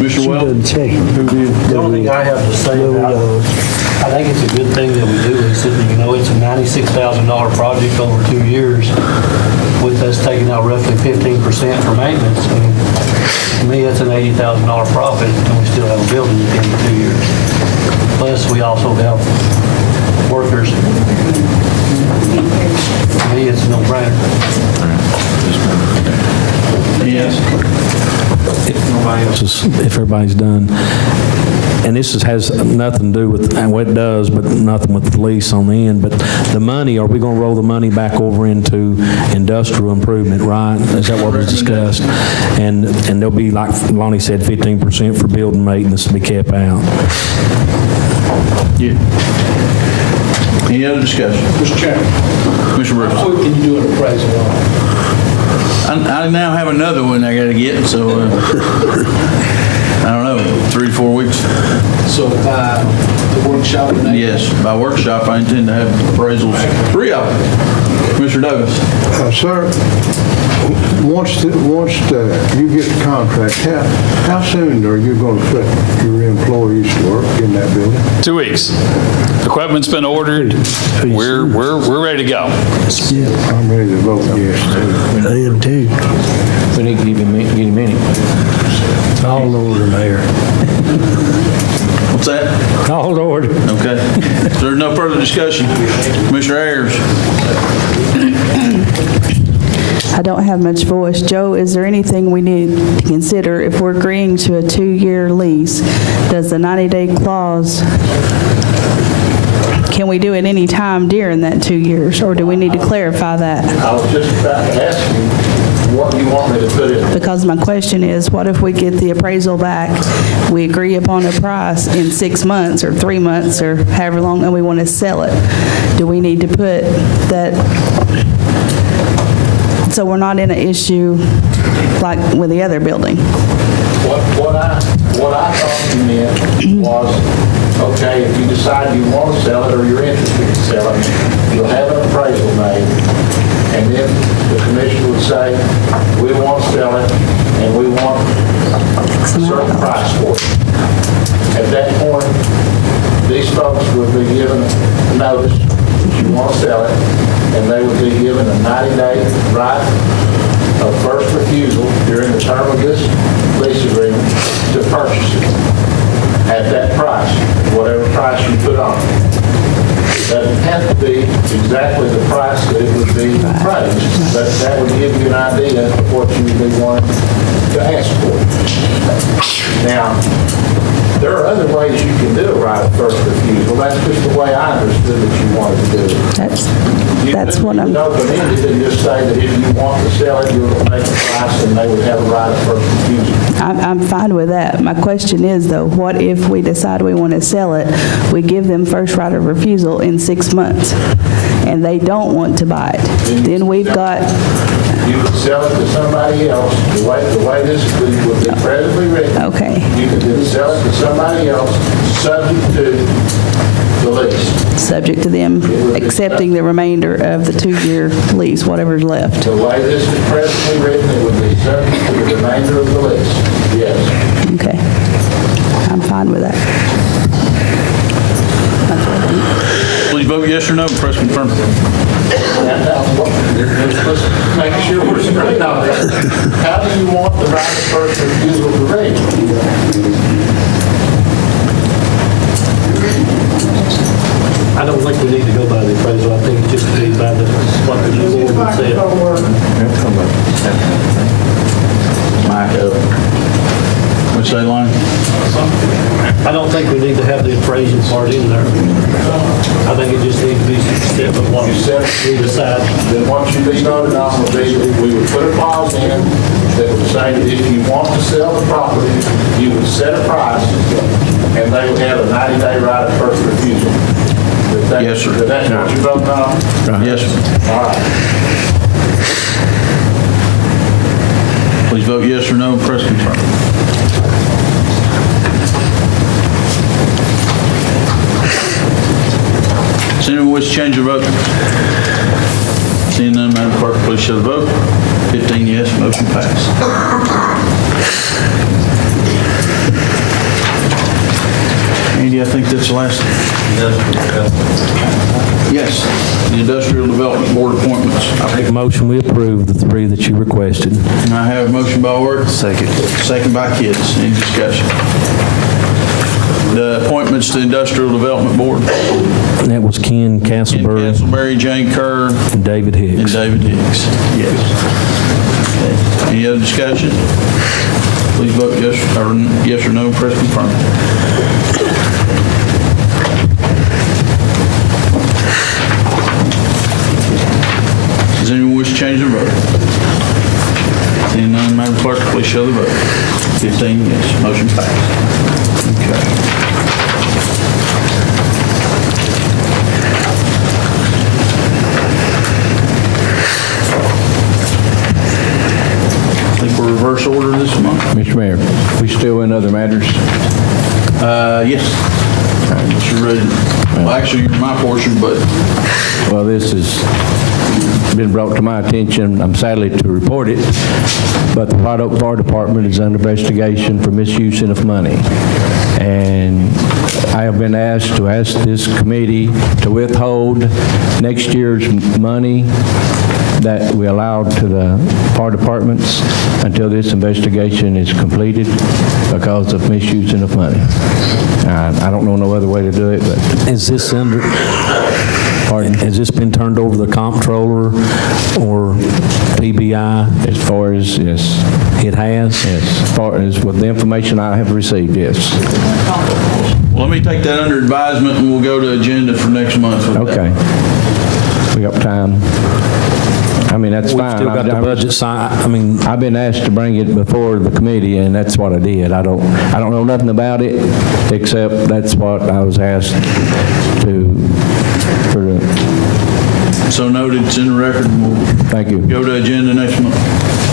Mr. Wells? She did second it. Who did? The only thing I have to say about it, I think it's a good thing that we do this. It's a $96,000 project over 2 years, with us taking out roughly 15% for maintenance. I mean, to me, that's an $80,000 profit, and we still have a building at the end of 2 years. Plus, we also have workers. To me, it's a no-brainer. Yes. If everybody's done. And this has nothing to do with, well, it does, but nothing with the lease on the end. But the money, are we going to roll the money back over into industrial improvement, right? Is that what was discussed? And there'll be, like Lonnie said, 15% for building maintenance to be kept out. Yeah. Any other discussion? Mr. Chairman. Commissioner Bruce? How quick can you do an appraisal on it? I now have another one I got to get, so I don't know, 3 to 4 weeks. So by the workshop? Yes, by workshop, I intend to have appraisals, 3 of them. Commissioner Douglas? Sir, once you get the contract, how soon are you going to put your employees to work in that building? 2 weeks. Equipment's been ordered. We're ready to go. I'm ready to vote yes, too. I am too. We need to get him in it. All order, Mayor. What's that? All order. Okay. If there's no further discussion, Commissioner Ayers? I don't have much voice. Joe, is there anything we need to consider if we're agreeing to a 2-year lease? Does the 90-day clause, can we do it any time during that 2 years, or do we need to clarify that? I was just about to ask you what you want me to put in. Because my question is, what if we get the appraisal back, we agree upon a price in 6 months or 3 months or however long, and we want to sell it? Do we need to put that, so we're not in an issue like with the other building? What I thought you meant was, okay, if you decide you want to sell it or you're interested in selling it, you'll have an appraisal made, and then the commission would say, we want to sell it, and we want a certain price for it. At that point, these folks would be given a notice that you want to sell it, and they would be given a 90-day right of first refusal during the term of this lease agreement to purchase it at that price, whatever price you put on it. It doesn't have to be exactly the price that it would be appraised, but that would give you an idea of what you would be wanting to ask for. Now, there are other ways you can do a right of first refusal. That's just the way I understood that you wanted to do it. That's what I'm... You can open ended and just say that if you want to sell it, you'll make a price and they would have a right of first refusal. I'm fine with that. My question is, though, what if we decide we want to sell it, we give them first right of refusal in 6 months, and they don't want to buy it? Then we've got... You could sell it to somebody else, the way this would be presently written. Okay. You could then sell it to somebody else, subject to the lease. Subject to them accepting the remainder of the 2-year lease, whatever's left. The way this is presently written, it would be subject to the remainder of the lease. Yes. Okay. I'm fine with that. Please vote yes or no. Press confirm. want the right of first refusal to rate. I don't think we need to go by the appraisal. I think it just be by what the new board said. Mike up. What'd you say, Lonnie? I don't think we need to have the appraisal part in there. I think it just needs to be step of what we decide. Then once you voted on the deal, we would put a clause in that would say that if you want to sell the property, you would set a price, and they would have a 90-day right of first refusal. Yes, sir. That's what you voted on? Yes, sir. All right. Please vote yes or no, press confirm. Does anyone wish to change their vote? Seeing none, Madam Clerk, please show the vote. 15 yes, motion passed. Andy, I think that's the last. Yes, the Industrial Development Board appointments. I make a motion, we approve the 3 that you requested. I have a motion by Orr. Second. Second by Kids. Any discussion? The appointments to the Industrial Development Board. And that was Ken Castleberry. Castleberry, Jane Kerr, And David Hicks. and David Hicks. Yes. Okay. Any other discussion? Please vote yes or no, press confirm. Does anyone wish to change their vote? Seeing none, Madam Clerk, please show the vote. 15 yes, motion passed. Okay. I think we're reverse order this month. Mr. Mayor, we still in other matters? Yes. Mr. Ready. Well, actually, you're my portion, but Well, this has been brought to my attention, I'm sadly to report it, but the White Oak Fire Department is under investigation for misuse of money. And I have been asked to ask this committee to withhold next year's money that we allowed to the fire departments until this investigation is completed because of misusing of money. I don't know no other way to do it, but Is this under, pardon, has this been turned over to the comptroller or PBI? as far as, yes, It has? yes, as far as with the information I have received, yes. well, let me take that under advisement and we'll go to agenda for next month. with that. Okay. We got time. I mean, that's We've fine. still got the budget side, I mean, I've been asked to bring it before the committee, and that's what I did. I don't know nothing about it, except that's what I was asked for the, So noted, it's in the record. and We'll thank you. go to agenda next month.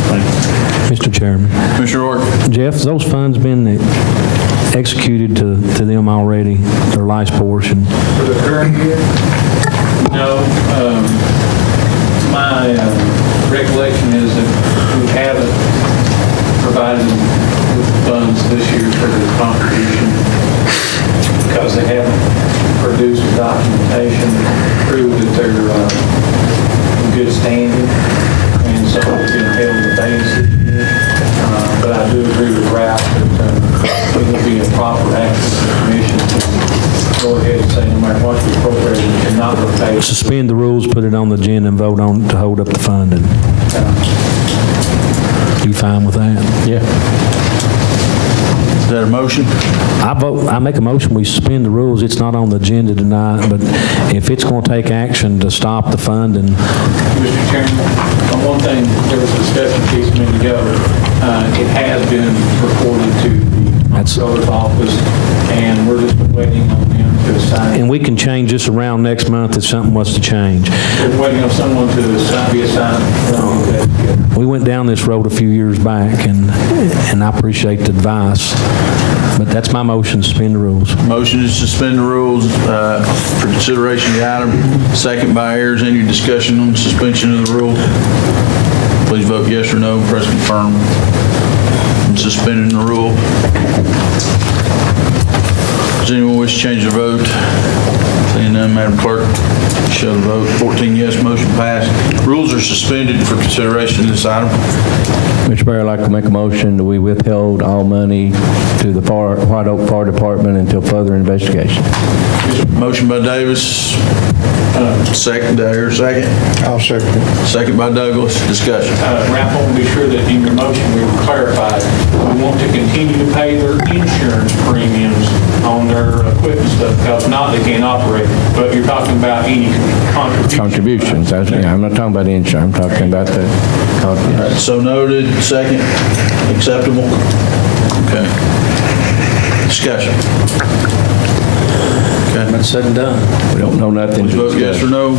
Thank you. Mr. Chairman. Commissioner Orr. Jeff, has those funds been executed to them already, their last portion? For the current year? No. My recollection is that we haven't provided them with funds this year for the contribution because they haven't produced documentation to prove that they're in good standing, and so it's been held in abeyance. But I do agree with Ralph that it would be a proper act of the commission to go ahead and say no matter what we appropriate, we cannot repay. Suspend the rules, put it on the agenda and vote on it to hold up the funding. You fine with that? Yeah. Is that a motion? I make a motion, we suspend the rules. It's not on the agenda tonight, but if it's going to take action to stop the funding, Mr. Chairman, on one thing, there was a discussion piece a minute ago. It has been reported to the comptroller's office, and we're just waiting on them to assign. and we can change this around next month if something was to change. We're waiting on someone to be assigned. We went down this road a few years back, and I appreciate the advice, but that's my motion, suspend the rules. Motion is to suspend the rules for consideration of the item. Second by Ayers. Any discussion on suspension of the rule? Please vote yes or no. Press confirm. And suspending the rule. Does anyone wish to change their vote? Seeing none, Madam Clerk, show the vote. 14 yes, motion passed. Rules are suspended for consideration of this item. Mr. Mayor, I'd like to make a motion that we withhold all money to the White Oak Fire Department until further investigation. Motion by Davis. Second. Second. I'll second it. Second by Douglas. Discussion. Ralph, I want to be sure that in your motion we clarified, we want to continue to pay their insurance premiums on their equipment stuff, because if not, they can't operate. But you're talking about any Contributions. I'm not talking about the insurance. I'm talking about the contributions. So noted. Second. Acceptable. Okay. Discussion. Okay. That's said and done. We don't know nothing. Please vote yes or no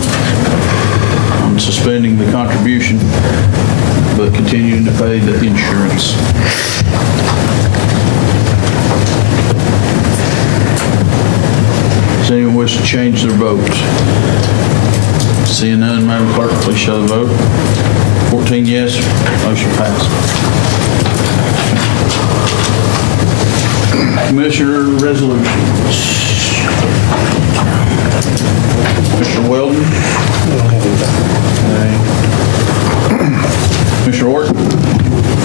on suspending the contribution, but continuing to pay the insurance. Does anyone wish to change their vote? Seeing none, Madam Clerk, please show the vote. 14 yes, motion passed. Commissioner resolutions. Commissioner Weldon? Commissioner Orton?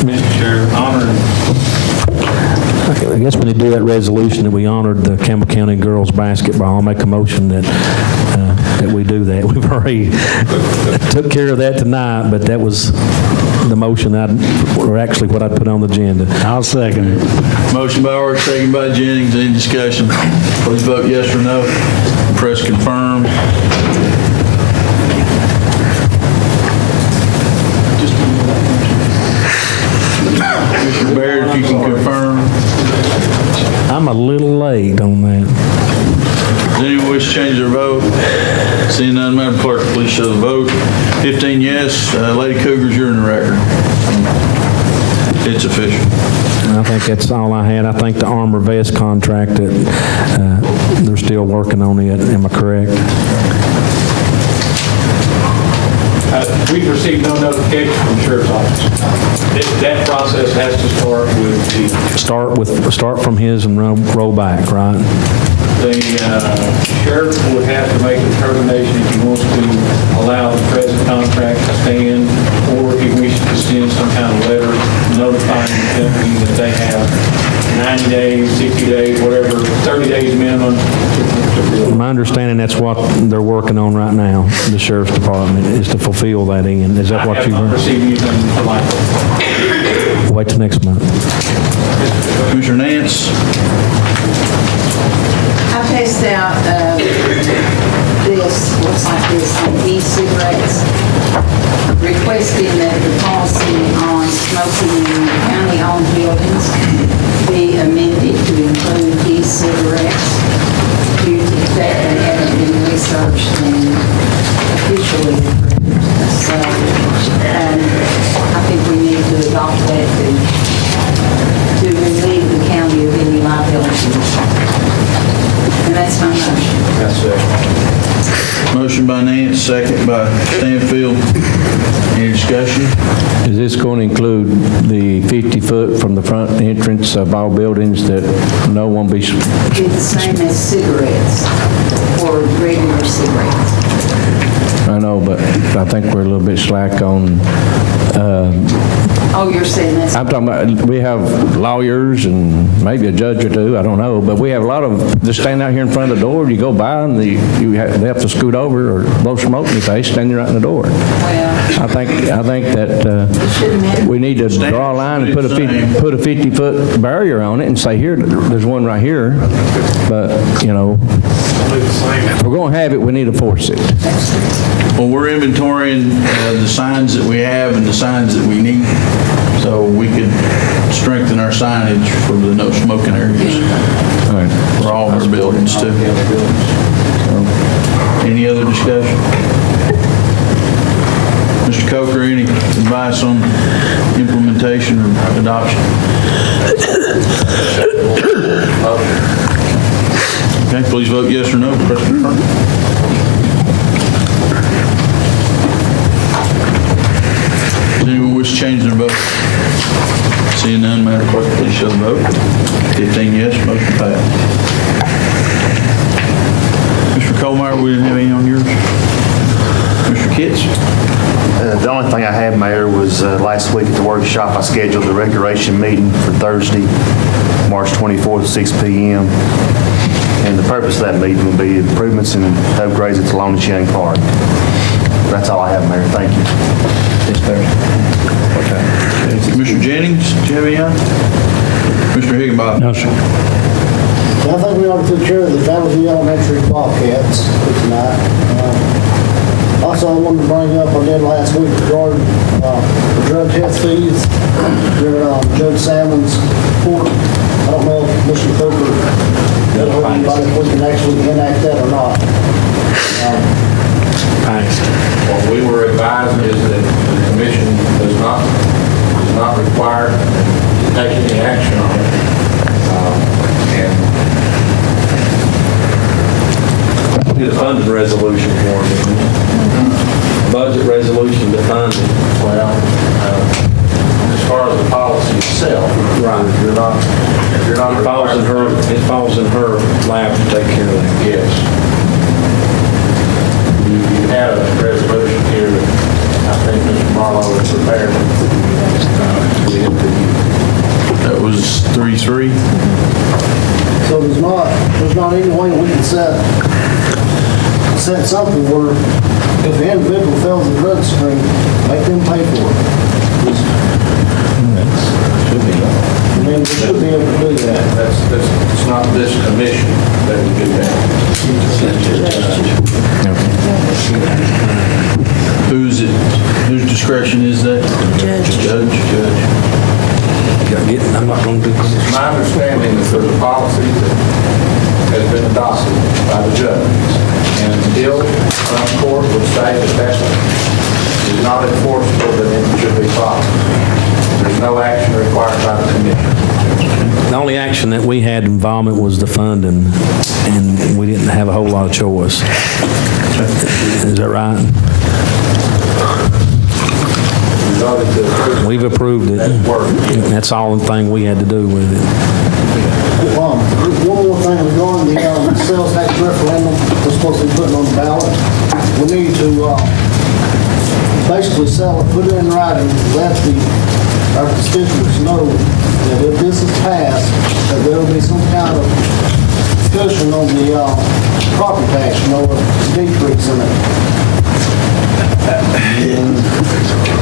Mr. Chair, honored. I guess when they do that resolution that we honored the Campbell County girls basketball, I'll make a motion that we do that. We've already took care of that tonight, but that was the motion or actually what I put on the agenda. I'll second it. Motion by Orton, second by Jennings. Any discussion? Please vote yes or no. Press confirm. Commissioner Baird, if you can confirm. I'm a little late on that. Does anyone wish to change their vote? Seeing none, Madam Clerk, please show the vote. 15 yes. Lady Cougars, you're in the record. It's official. I think that's all I had. I think the armor vest contract, that they're still working on it. Am I correct? We've received no notification from the Sheriff's Office. That process has to start with the... Start from his and roll back, right? The sheriff would have to make a determination if he wants to allow the present contract to stand, or if he wishes to send some kind of letter notifying the company that they have 90 days, 60 days, whatever, 30 days minimum. My understanding, that's what they're working on right now, the Sheriff's Department, is to fulfill that end. Is that what you've heard? I have not received anything like that. Wait till next month. Commissioner Nance? I passed out this, looks like this, on e-cigarettes, requesting that the policy on smoking in county-owned buildings be amended to include e-cigarettes due to the fact they haven't been researched and officially approved. So I think we need to adopt that to relieve the county of any liability. And that's my motion. Motion by Nance, second by Stanfield. Any discussion? Is this going to include the 50-foot from the front entrance of all buildings that no one be... It's the same as cigarettes or regular cigarettes. I know, but I think we're a little bit slack on... Oh, you're saying that's... I'm talking about, we have lawyers and maybe a judge or two, I don't know, but we have a lot of, just stand out here in front of the door, you go by and they have to scoot over or blow smoke in your face, standing right in the door. Well... I think that we need to draw a line and put a 50-foot barrier on it and say, here, there's one right here, but, you know, if we're going to have it, we need to force it. Well, we're inventorying the signs that we have and the signs that we need, so we could strengthen our signage for the no smoking areas for all of our buildings too. Any other discussion? Mr. Coker, any advice on implementation or adoption? Okay, please vote yes or no. Press confirm. Does anyone wish to change their vote? Seeing none, Madam Clerk, please show the vote. 15 yes, motion passed. Mr. Colmeyer, we didn't have any on yours. Mr. Kitts? The only thing I had, Mayor, was last week at the workshop, I scheduled the recreation meeting for Thursday, March 24th at 6 p.m. And the purpose of that meeting will be improvements and upgrades at the Lonnie Chiang Park. That's all I have, Mayor. Thank you. Commissioner Jennings, do you have anything? Commissioner Higginbotham? No, sir. I think we ought to take care of the Valley Elementary Bobcats tonight. Also, I wanted to bring up, I did last week regarding the drug test fees during Judge Salmon's court. I don't know if Mr. Cooper, if we can actually enact that or not. What we were advised is that the commission is not required to take any action on it. Get a funding resolution for them. Budget resolution to fund it. Well, as far as the policy itself, Right. if you're not It falls in her lap to take care of that. yes. You have a resolution here that I think Mr. Marlowe has prepared. That was 3-3. So there's not any way we can set something where if the individual fails the drug screen, make them pay for it. I mean, we should be able to do that. It's not this commission that would do that. Whose discretion is that? Judge. I'm not going to do It's my understanding that there's a policy that has been adopted by the judge. And until some court would say that is not enforceable, then it should be followed. There's no action required by the commission. The only action that we had involvement was the funding, and we didn't have a whole lot of choice. Is that right? We've approved it. That's all the thing we had to do with it. One more thing regarding the sales tax referendum we're supposed to be putting on the ballot. We need to basically put it in writing, let our constituents know that if this is passed, that there will be some kind of discussion on the property tax, a decrease in it.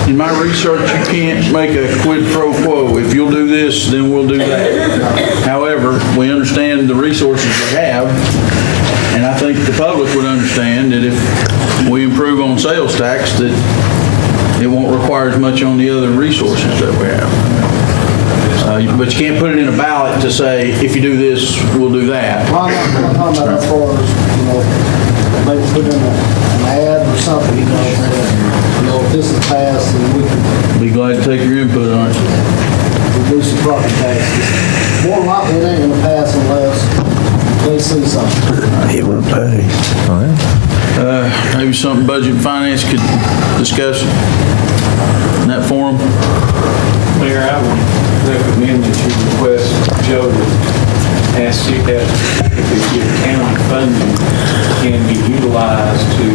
In my research, you can't make a quid pro quo. If you'll do this, then we'll do that. However, we understand the resources we have, and I think the public would understand that if we improve on sales tax, that it won't require as much on the other resources that we have. But you can't put it in a ballot to say, if you do this, we'll do that. Well, I'm not talking about as far as, maybe put in an ad or something, if this is passed, then we can Be glad to take your input on it. reduce the property taxes. More likely it ain't gonna pass unless they see something. It won't pay. Maybe something Budget and Finance could discuss in that forum. Mayor, I would recommend that you request Joe to ask CCAP if county funding can be utilized to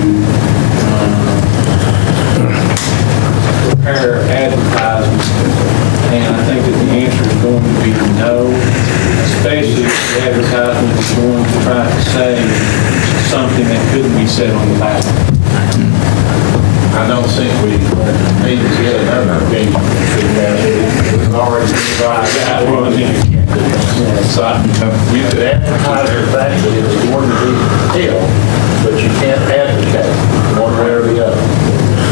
prepare advertisements. And I think that the answer is going to be no, especially if the advertisement is going to try to say something that couldn't be said on the ballot. I don't think we need to get another opinion. We've already tried that. So you could advertise the fact that it's going to be held, but you can't advocate one way or the other.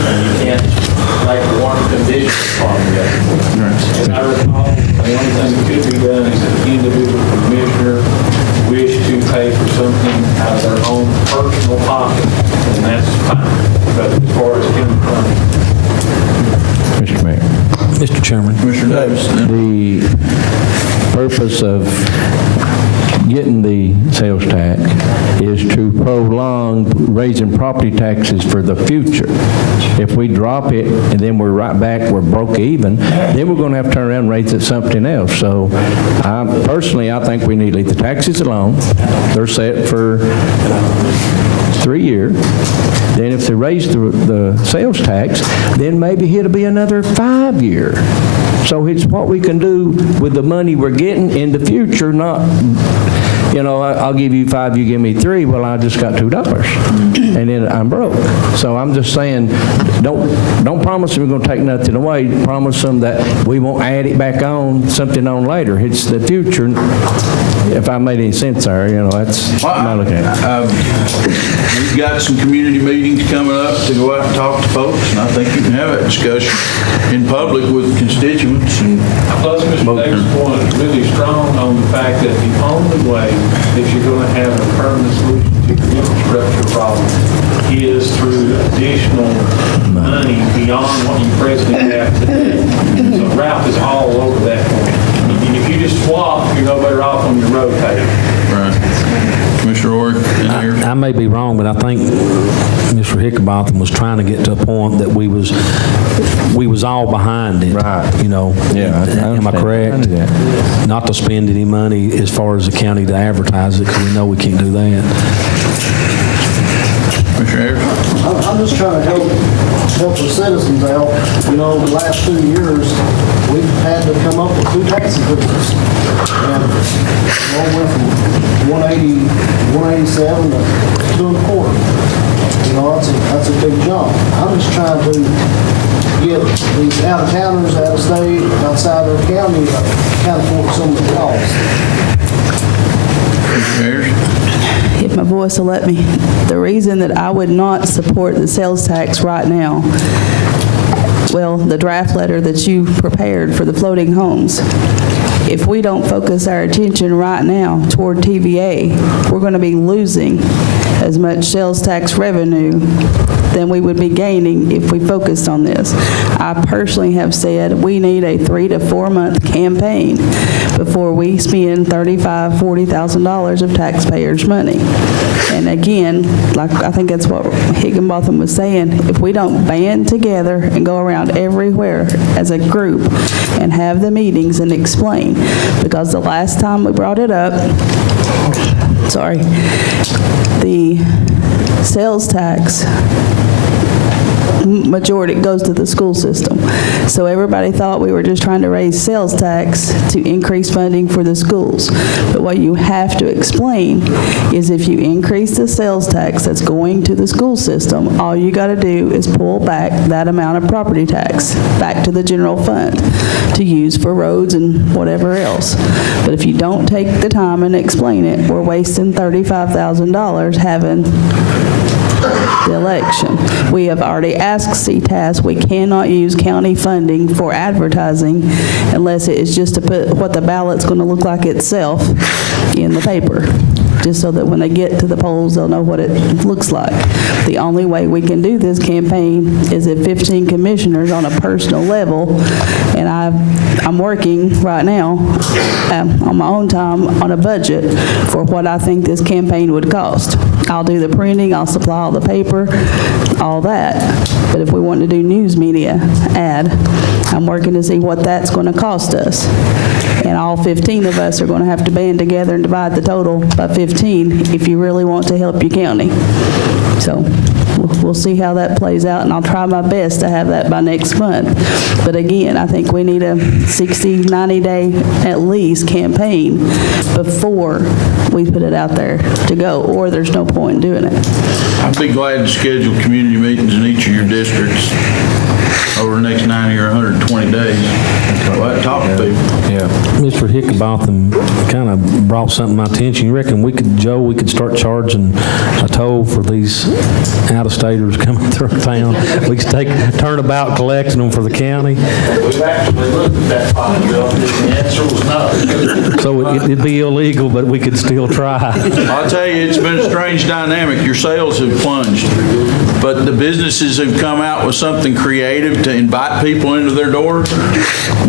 And you can't make one condition upon the other. As I recall, the only thing that could be done is if an individual commissioner wished to pay for something out of their own personal pocket, then that's fine. But as far as county funding, Mr. Mayor. Mr. Chairman. Commissioner Davis. The purpose of getting the sales tax is to prolong raising property taxes for the future. If we drop it and then we're right back, we're broke even, then we're going to have to turn around and raise it something else. So personally, I think we need to leave the taxes alone. They're set for 3 years. Then if they raise the sales tax, then maybe it'll be another 5-year. So it's what we can do with the money we're getting in the future, not, I'll give you 5, you give me 3, well, I just got $2, and then I'm broke. So I'm just saying, don't promise them we're going to take nothing away. Promise them that we won't add it back on, something on later. It's the future. If I made any sense there, that's my looking at it. We've got some community meetings coming up to go out and talk to folks, and I think you can have that discussion in public with constituents. Plus, Mr. Davis' point is really strong on the fact that the only way that you're going to have a permanent solution to your infrastructure problem is through additional money beyond what you presently have today. So Ralph is all over that point. And if you just swap, you're no better off on your road paving. Right. Commissioner Ord, I may be wrong, but I think Mr. Hickenbotham was trying to get to a point that we was all behind it. Right. Yeah. Am I correct? Not to spend any money as far as the county to advertise it, because we know we can't do that. Commissioner Harris? I'm just trying to help the citizens out. The last 2 years, we've had to come up with 2 tax increases. And one went from 187 to 2.25. That's a big jump. I'm just trying to get these out-of-towners, out-of-state, outside of the county, kind of for some of the costs. Commissioner Harris? If my voice will let me, the reason that I would not support the sales tax right now, well, the draft letter that you prepared for the floating homes, if we don't focus our attention right now toward TVA, we're going to be losing as much sales tax revenue than we would be gaining if we focused on this. I personally have said we need a 3 to 4 month campaign before we spend $35,000, $40,000 of taxpayers' money. And again, I think that's what Higginbotham was saying, if we don't band together and go around everywhere as a group and have the meetings and explain, because the last time we brought it up, the sales tax majority goes to the school system. So everybody thought we were just trying to raise sales tax to increase funding for the schools. But what you have to explain is if you increase the sales tax that's going to the school system, all you got to do is pull back that amount of property tax back to the general fund to use for roads and whatever else. But if you don't take the time and explain it, we're wasting $35,000 having the election. We have already asked CTAS, we cannot use county funding for advertising unless it is just to put what the ballot's going to look like itself in the paper, just so that when they get to the polls, they'll know what it looks like. The only way we can do this campaign is if 15 commissioners on a personal level, and I'm working right now on my own time on a budget for what I think this campaign would cost. I'll do the printing, I'll supply all the paper, all that. But if we want to do news media ad, I'm working to see what that's going to cost us. And all 15 of us are going to have to band together and divide the total by 15 if you really want to help your county. So we'll see how that plays out, and I'll try my best to have that by next month. But again, I think we need a 60, 90-day at least campaign before we put it out there to go, or there's no point in doing it. I'd be glad to schedule community meetings in each of your districts over the next 90 or 120 days. Well, talk to people. Yeah. Mr. Hickenbotham kind of brought something to my attention. You reckon we could start charging a toll for these out-of-staters coming through town? We could turnabout collecting them for the county? We've actually looked at that possibility, and the answer was no. So it'd be illegal, but we could still try. I'll tell you, it's been a strange dynamic. Your sales have plunged, but the businesses have come out with something creative to invite people into their doors.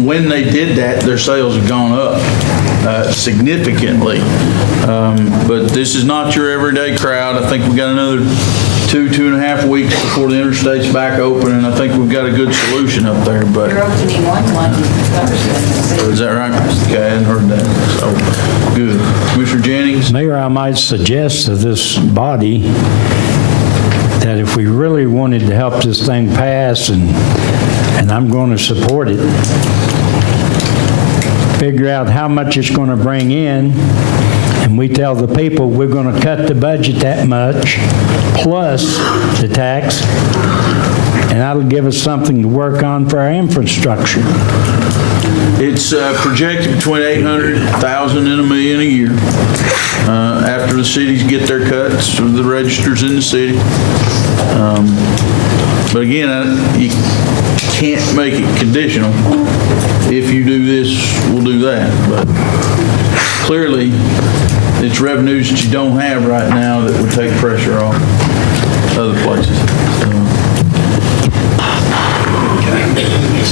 When they did that, their sales have gone up significantly. But this is not your everyday crowd. I think we've got another 2.5 weeks before the interstate's back open, and I think we've got a good solution up there. But You're opening one Thursday. is that right? Okay, I hadn't heard that. So good. Commissioner Jennings? Mayor, I might suggest to this body that if we really wanted to help this thing pass, and I'm going to support it, figure out how much it's going to bring in, and we tell the people we're going to cut the budget that much, plus the tax, and that'll give us something to work on for our infrastructure. It's projected between 800,000 and $1 million a year after the cities get their cuts of the registers in the city. But again, you can't make it conditional. If you do this, we'll do that. But clearly, it's revenues that you don't have right now that would take pressure off other places.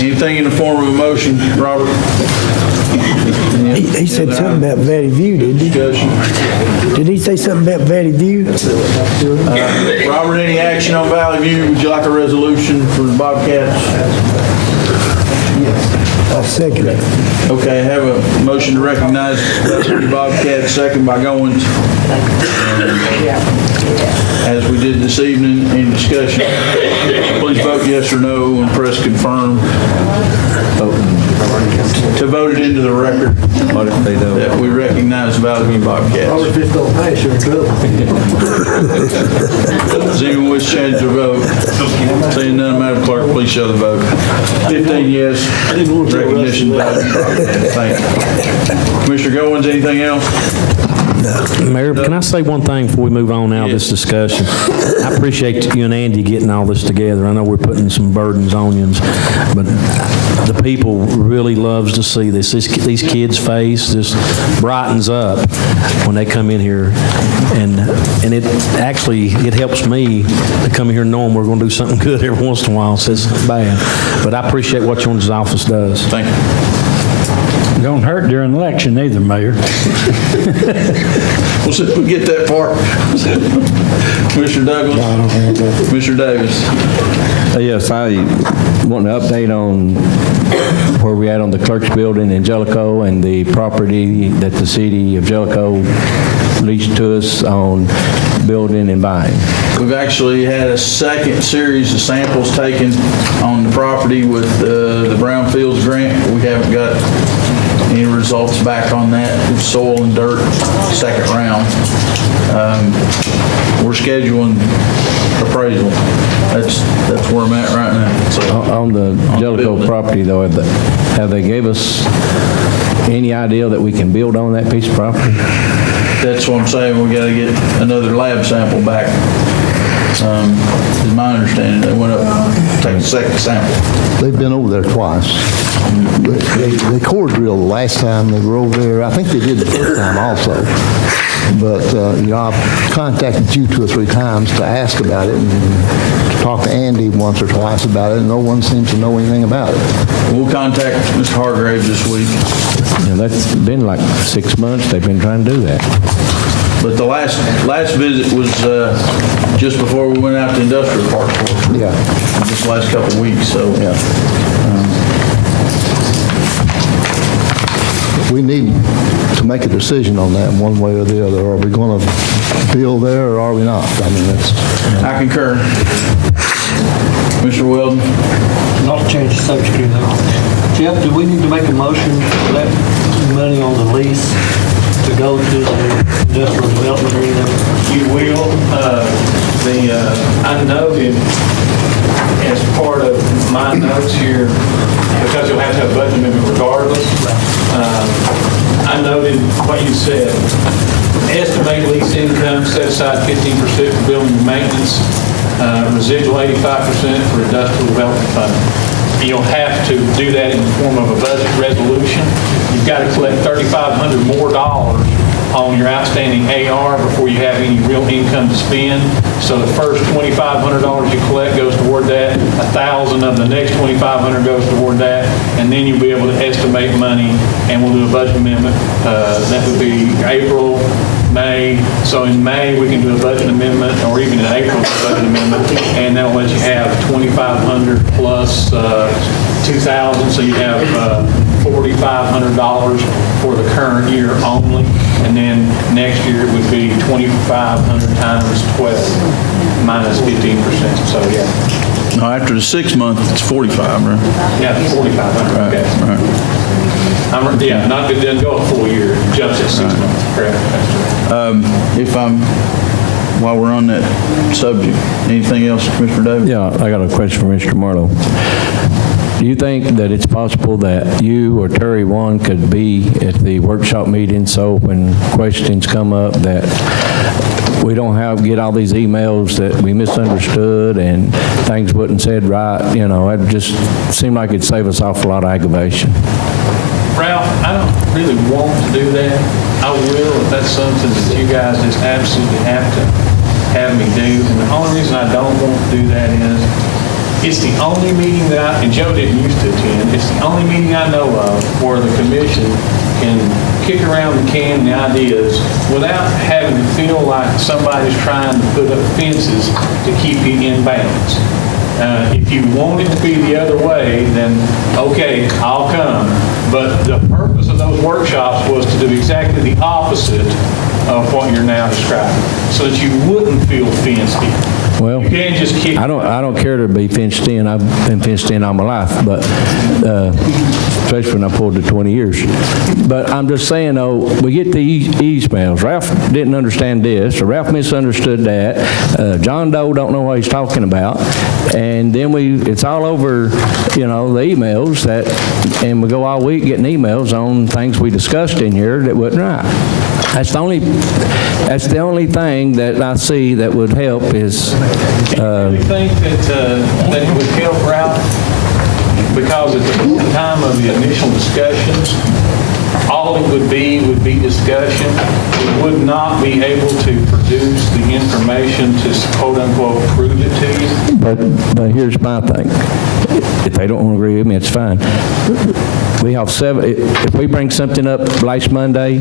Anything in the form of a motion, Robert? He said something about Valley View, didn't he? Did he say something about Valley View? Robert, any action on Valley View? Would you like a resolution for the Bobcats? I'll second it. Okay, I have a motion to recognize the Bobcats, second by Goins. As we did this evening in discussion, please vote yes or no and press confirm to vote it into the record that we recognize Valley View Bobcats. If this don't pass, you're in trouble. Does anyone wish to change their vote? Seeing none, Madam Clerk, please show the vote. 15 yes, recognition Valley View Bobcats. Thank you. Commissioner Goins, anything else? Mayor, can I say one thing before we move on now of this discussion? I appreciate you and Andy getting all this together. I know we're putting some burdens on you, but the people really loves to see this. These kids' face just brightens up when they come in here, and it actually, it helps me to come in here knowing we're going to do something good every once in a while, so it's not bad. But I appreciate what your office does. Thank you. Don't hurt during election either, Mayor. We'll see if we get that far. Commissioner Douglas? No, I don't have that. Commissioner Davis? Yes, I want an update on where we at on the clerk's building in Jellicoe and the property that the city of Jellicoe leased to us on building and buying. We've actually had a second series of samples taken on the property with the Brownfields grant. We haven't got any results back on that. It's soil and dirt, second round. We're scheduling appraisal. That's where I'm at right now. So, on the Jellicoe property, though, have they gave us any idea that we can build on that piece of property? That's what I'm saying. We got to get another lab sample back. Is my understanding. They went up, take a second sample. They've been over there twice. They core drilled the last time they were over there. I think they did the first time also. But, I've contacted you 2 or 3 times to ask about it and to talk to Andy once or twice about it, and no one seems to know anything about it. We'll contact Mr. Hargraves this week. That's been like 6 months they've been trying to do that. But the last visit was just before we went out to industrial park. Yeah. Just the last couple of weeks, so. Yeah. We need to make a decision on that one way or the other. Are we going to build there or are we not? I mean, I concur. Mr. Weldon? Not to change the subject here, though. Jeff, do we need to make a motion for that money on the lease to go to the industrial development or anything? You will. I noted as part of my notes here, because you'll have to have a budget amendment regardless, I noted what you said. Estimate lease income, set aside 15% for building and maintenance, residual 85% for industrial development fund. You'll have to do that in the form of a budget resolution. You've got to collect $3,500 more on your outstanding AR before you have any real income to spend. So the first $2,500 you collect goes toward that. $1,000 of the next $2,500 goes toward that, and then you'll be able to estimate money, and we'll do a budget amendment. That would be April, May. So in May we can do a budget amendment, or even in April a budget amendment, and that'll let you have $2,500 plus $2,000, so you have $4,500 for the current year only, and then next year it would be $2,500 times 12. minus 15%, so yeah. No, after the 6 month, it's 45, right? Yeah, 4,500, Right, okay. right. Yeah, not, it doesn't go a full year, it jumps at 6 months, correct? While we're on that subject, anything else, Mr. Davis? Yeah, I got a question for Mr. Marlowe. Do you think that it's possible that you or Terry One could be at the workshop meeting, so when questions come up that we don't get all these emails that we misunderstood and things wasn't said right, it just seemed like it'd save us an awful lot of aggravation. Ralph, I don't really want to do that. I will if that's something that you guys just absolutely have to have me do. And the only reason I don't want to do that is it's the only meeting that and Joe didn't used to attend, it's the only meeting I know of where the commission can kick around the can and the ideas without having to feel like somebody's trying to put up fences to keep you in bounds. If you want it to be the other way, then okay, I'll come. But the purpose of those workshops was to do exactly the opposite of what you're now describing, so that you wouldn't feel fenced in. Well, You can't just kick. I don't care to be fenced in. I've been fenced in all my life, but especially when I pulled to 20 years. But I'm just saying, though, we get the emails. Ralph didn't understand this, or Ralph misunderstood that. John Doe don't know what he's talking about, and then it's all over, the emails and we go all week getting emails on things we discussed in here that wasn't right. That's the only thing that I see that would help is. Do you think that it would help, Ralph? Because at the time of the initial discussions, all it would be discussion. It would not be able to produce the information to quote unquote prove it to you. But here's my thing. If they don't want to agree with me, it's fine. We have if we bring something up last Monday,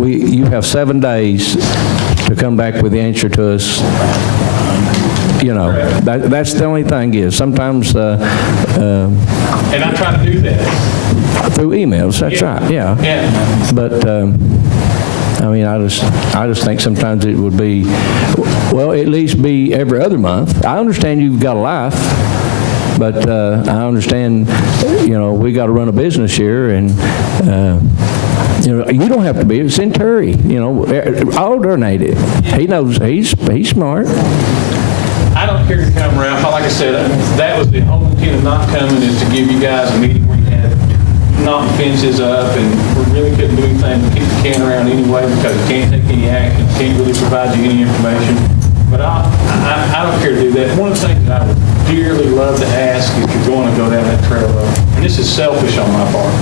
you have 7 days to come back with the answer to us. That's the only thing is sometimes. And I try to do that. Through emails, that's right, yeah. But, I just think sometimes it would be, at least be every other month. I understand you've got a life, but I understand, we got to run a business here, and you don't have to be. It's in Terry. I'll donate it. He knows. He's smart. I don't care to come, Ralph. Like I said, that was the whole intent of not coming, is to give you guys a meeting where you had knock fences up, and we really couldn't do anything to keep the can around anyway because you can't take any action, can't really provide you any information. But I don't care to do that. One of the things that I would dearly love to ask if you're going to go down that trail, and this is selfish on my part,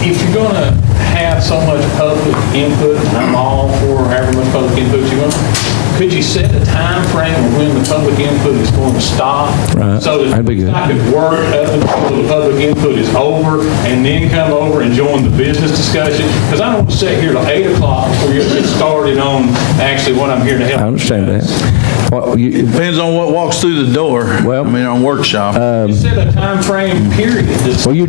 if you're going to have so much public input, and I'm all for however much public input you're going to, could you set a time frame of when the public input is going to stop? Right. So that That'd be good. I could work up until the public input is over and then come over and join the business discussion? Because I don't want to sit here till 8 o'clock before you get started on actually what I'm here to help. I understand that. It depends on what walks through the door. On workshop. You set a time frame period. Well, you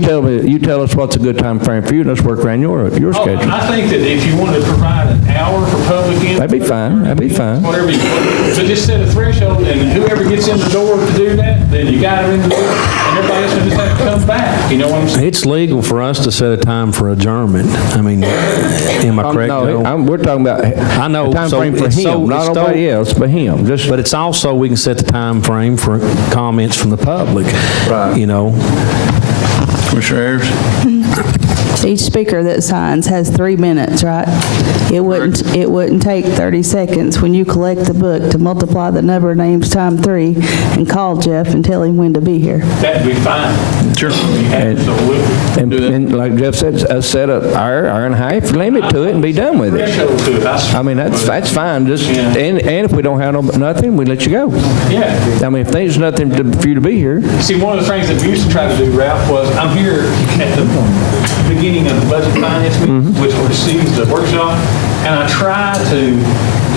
tell us what's a good time frame for you, and let's work around your schedule. I think that if you wanted to provide an hour for public input. That'd be fine. Whatever you want. So just set a threshold, and whoever gets in the door to do that, then you got them in the door, and everybody else will just have to come back. You know what I'm saying? It's legal for us to set a time for adjournment. Am I correct? No, we're talking about I know. a time frame for him, not nobody else, but him. But it's also, we can set the time frame for comments from the public. Right. Commissioner Ayers? Each speaker that signs has 3 minutes, right? It wouldn't take 30 seconds when you collect the book to multiply the number of names times 3 and call Jeff and tell him when to be here. That'd be fine. Sure. Absolutely. And like Jeff said, set an hour and a half limit to it and be done with it. Threshold to it. That's fine. Just and if we don't have nothing, we let you go. Yeah. If there's nothing for you to be here. See, one of the things that we used to try to do, Ralph, was I'm here at the beginning of the budget finance meeting, which precedes the workshop, and I try to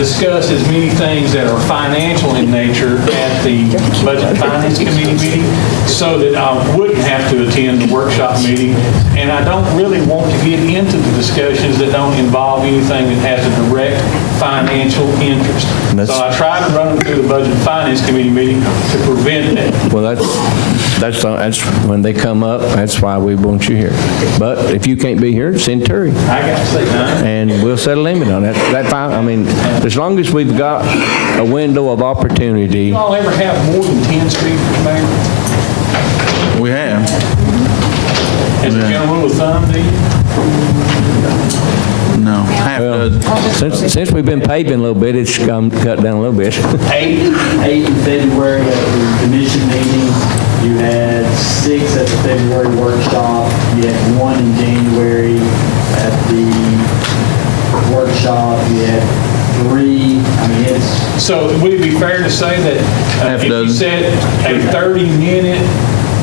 discuss as many things that are financial in nature at the Budget and Finance Committee meeting so that I wouldn't have to attend the workshop meeting. And I don't really want to get into the discussions that don't involve anything that has a direct financial interest. So I try to run them through the Budget and Finance Committee meeting to prevent that. Well, that's when they come up, that's why we want you here. But if you can't be here, send Terry. I got to say, And we'll set a limit on that. I mean, as long as we've got a window of opportunity. you all ever have more than 10 speakers, Mayor? We have. As a general rule of thumb, do you? No, half dozen. Since we've been paving a little bit, it's cut down a little bit. 8 in February at the commission meeting. You had 6 at the February workshop. You had 1 in January at the workshop. You had 3. I mean, it's... So would it be fair to say that if you set a 30-minute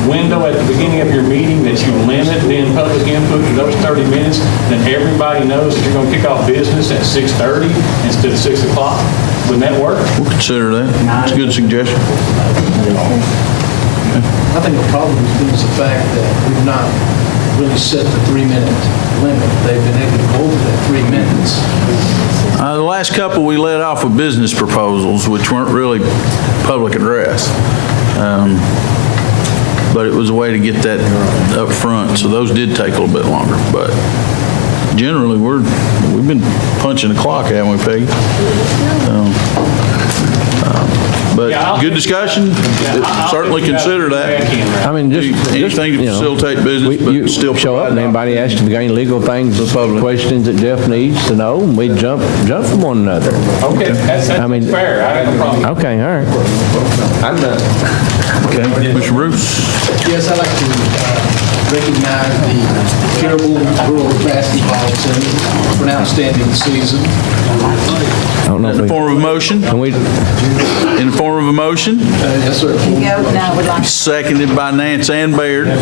window at the beginning of your meeting that you limit then public input to those 30 minutes, then everybody knows that you're going to kick off business at 6:30 instead of 6 o'clock? Wouldn't that work? We'll consider that. It's a good suggestion. I think the problem has been the fact that we've not really set the 3-minute limit. They've been able to go over that 3 minutes. The last couple we let off with business proposals, which weren't really public address. But it was a way to get that up front, so those did take a little bit longer. But generally, we've been punching the clock, haven't we, Peggy? But good discussion. Certainly consider that. I mean, just anything to facilitate business, but still show up and anybody asks if you got any legal things, questions that Jeff needs to know, and we jump from one another. Okay, that's fair. I have no problem. Okay, all right. I'm done. Okay, Mr. Bruce. Yes, I'd like to recognize the Campbell girls basketball team for an outstanding season. I don't know in the form of a motion? Can we? In the form of a motion? Yes, sir. Seconded by Nance and Baird. All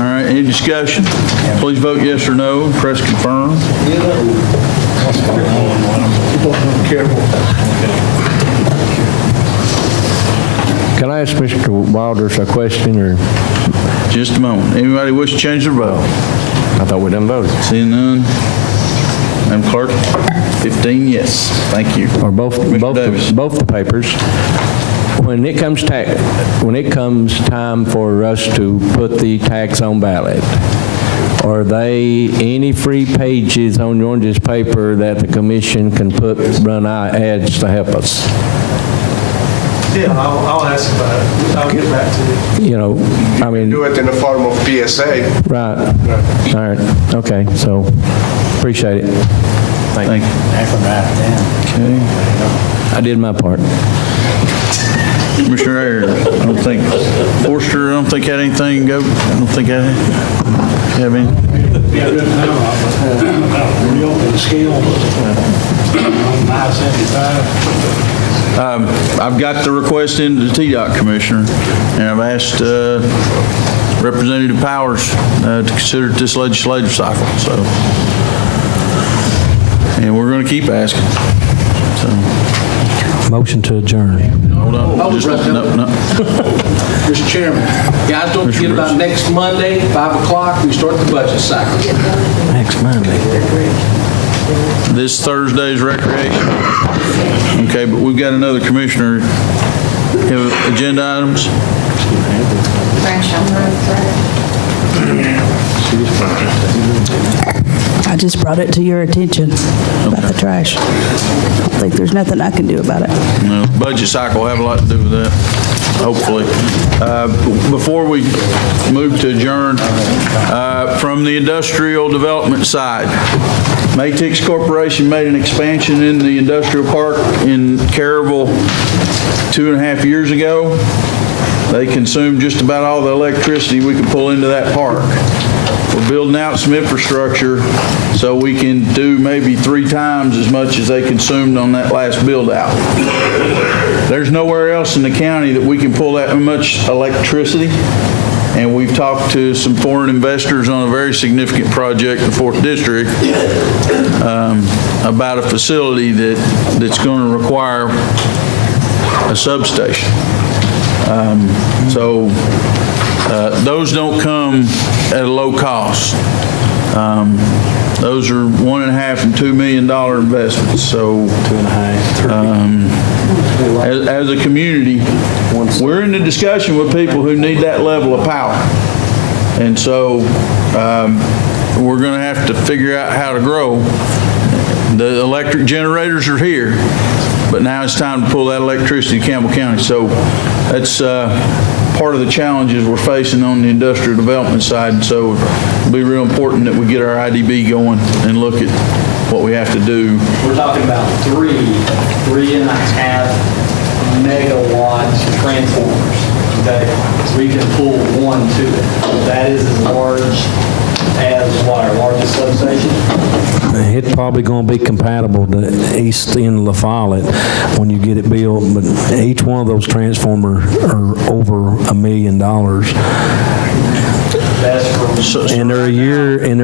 right, any discussion? Please vote yes or no. Press confirm. Can I ask Mr. Wilders a question, or? Just a moment. Anybody wish to change their vote? I thought we done voted. Seeing none. Madam Clerk, 15 yes. Thank you. Or both the papers. When it comes time for us to put the tax on ballot, are they any free pages on Orange's paper that the commission can run ads to help us? Yeah, I'll ask about it. I'll get back to you. You know, I mean. Do it in the form of PSA. Right. All right. Okay. So appreciate it. Thank you. Okay. I did my part. Commissioner Ayers, I don't think, Forster, I don't think had anything to go. I don't think I have any. Reopen the scale on 975. I've got the request into the TDOT Commissioner, and I've asked Representative Powers to consider this legislative cycle. So, and we're going to keep asking. So. Motion to adjourn. Hold on. No. Mr. Chairman, guys, don't forget about next Monday, 5 o'clock, we start the budget cycle. Next Monday. This Thursday's recreation. Okay, but we've got another commissioner. Have agenda items? I just brought it to your attention about the trash. I don't think there's nothing I can do about it. No, budget cycle will have a lot to do with that, hopefully. Before we move to adjourn, from the industrial development side, Matix Corporation made an expansion in the industrial park in Caryville 2.5 years ago. They consumed just about all the electricity we could pull into that park. We're building out some infrastructure so we can do maybe 3 times as much as they consumed on that last build out. There's nowhere else in the county that we can pull that much electricity. And we've talked to some foreign investors on a very significant project in the 4th District about a facility that's going to require a substation. So those don't come at a low cost. Those are $1.5 and $2 million investments. So as a community, we're in the discussion with people who need that level of power. And so we're going to have to figure out how to grow. The electric generators are here, but now it's time to pull that electricity to Campbell County. So that's part of the challenges we're facing on the industrial development side. And so it'll be real important that we get our IDB going and look at what we have to do. We're talking about 3.5 megawatt transformers. Okay, so we can pull one to it. That is as large as what, our largest substation? It's probably going to be compatible to East End La Follette when you get it built, but each one of those transformers are over $1 million. And they're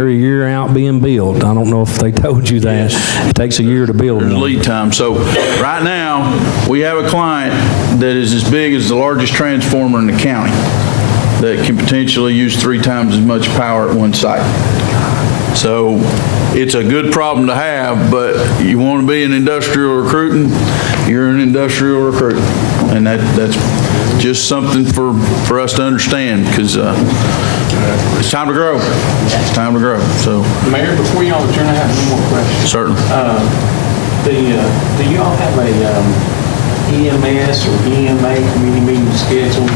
a year out being built. I don't know if they told you that. It takes a year to build There's one. lead time. So right now, we have a client that is as big as the largest transformer in the county that can potentially use 3 times as much power at one site. So it's a good problem to have, but you want to be in industrial recruiting, you're an industrial recruit. And that's just something for us to understand, because it's time to grow. It's time to grow. So, Mayor, before y'all adjourn, I have one more question. certainly. Do y'all have a EMS or EMA committee meeting scheduled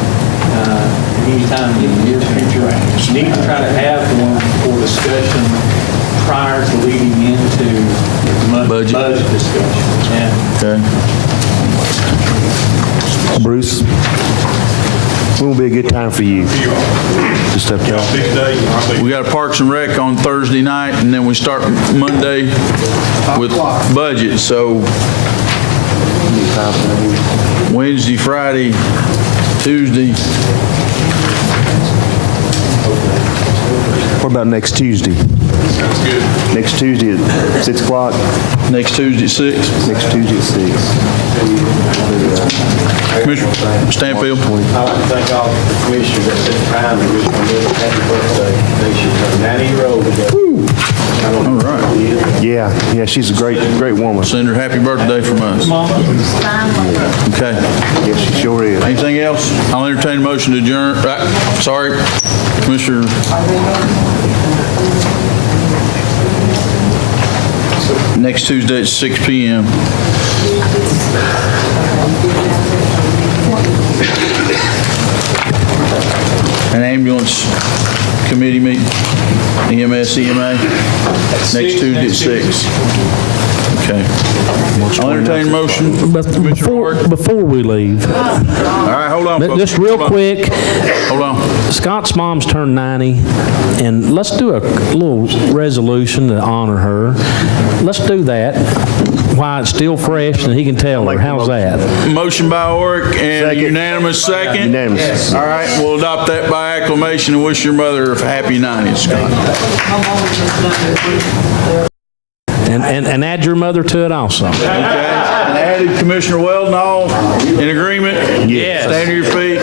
anytime in the near future? You need to try to have one for discussion prior to leading into the budget discussion. Yeah. Okay. Bruce, when will be a good time for you? Just up there. We got a Parks and Rec on Thursday night, and then we start Monday with budget. So Wednesday, Friday, Tuesday. What about next Tuesday? Sounds good. Next Tuesday at 6 o'clock? Next Tuesday at 6. Next Tuesday at 6. Commissioner Stanfield. I'd like to thank all the commissioners that took time to wish my mother happy birthday. She's 90-year-old today. All right. Yeah, she's a great woman. Send her happy birthday from us. Okay. Yes, she sure is. Anything else? I'll entertain a motion to adjourn. Sorry, Commissioner. Next Tuesday at 6 p.m. An ambulance committee meeting, EMS, EMA, next Tuesday at 6. Okay. I'll entertain a motion. Before we leave, All right, hold on, folks. just real quick, Hold on. Scott's mom's turned 90, and let's do a little resolution to honor her. Let's do that while it's still fresh and he can tell her. How's that? Motion by Oric and unanimous second? Unanimous. All right, we'll adopt that by acclamation and wish your mother a happy 90th, Scott. And add your mother to it also. Okay. And added Commissioner Weldon, all in agreement? Yes. Stand to your feet.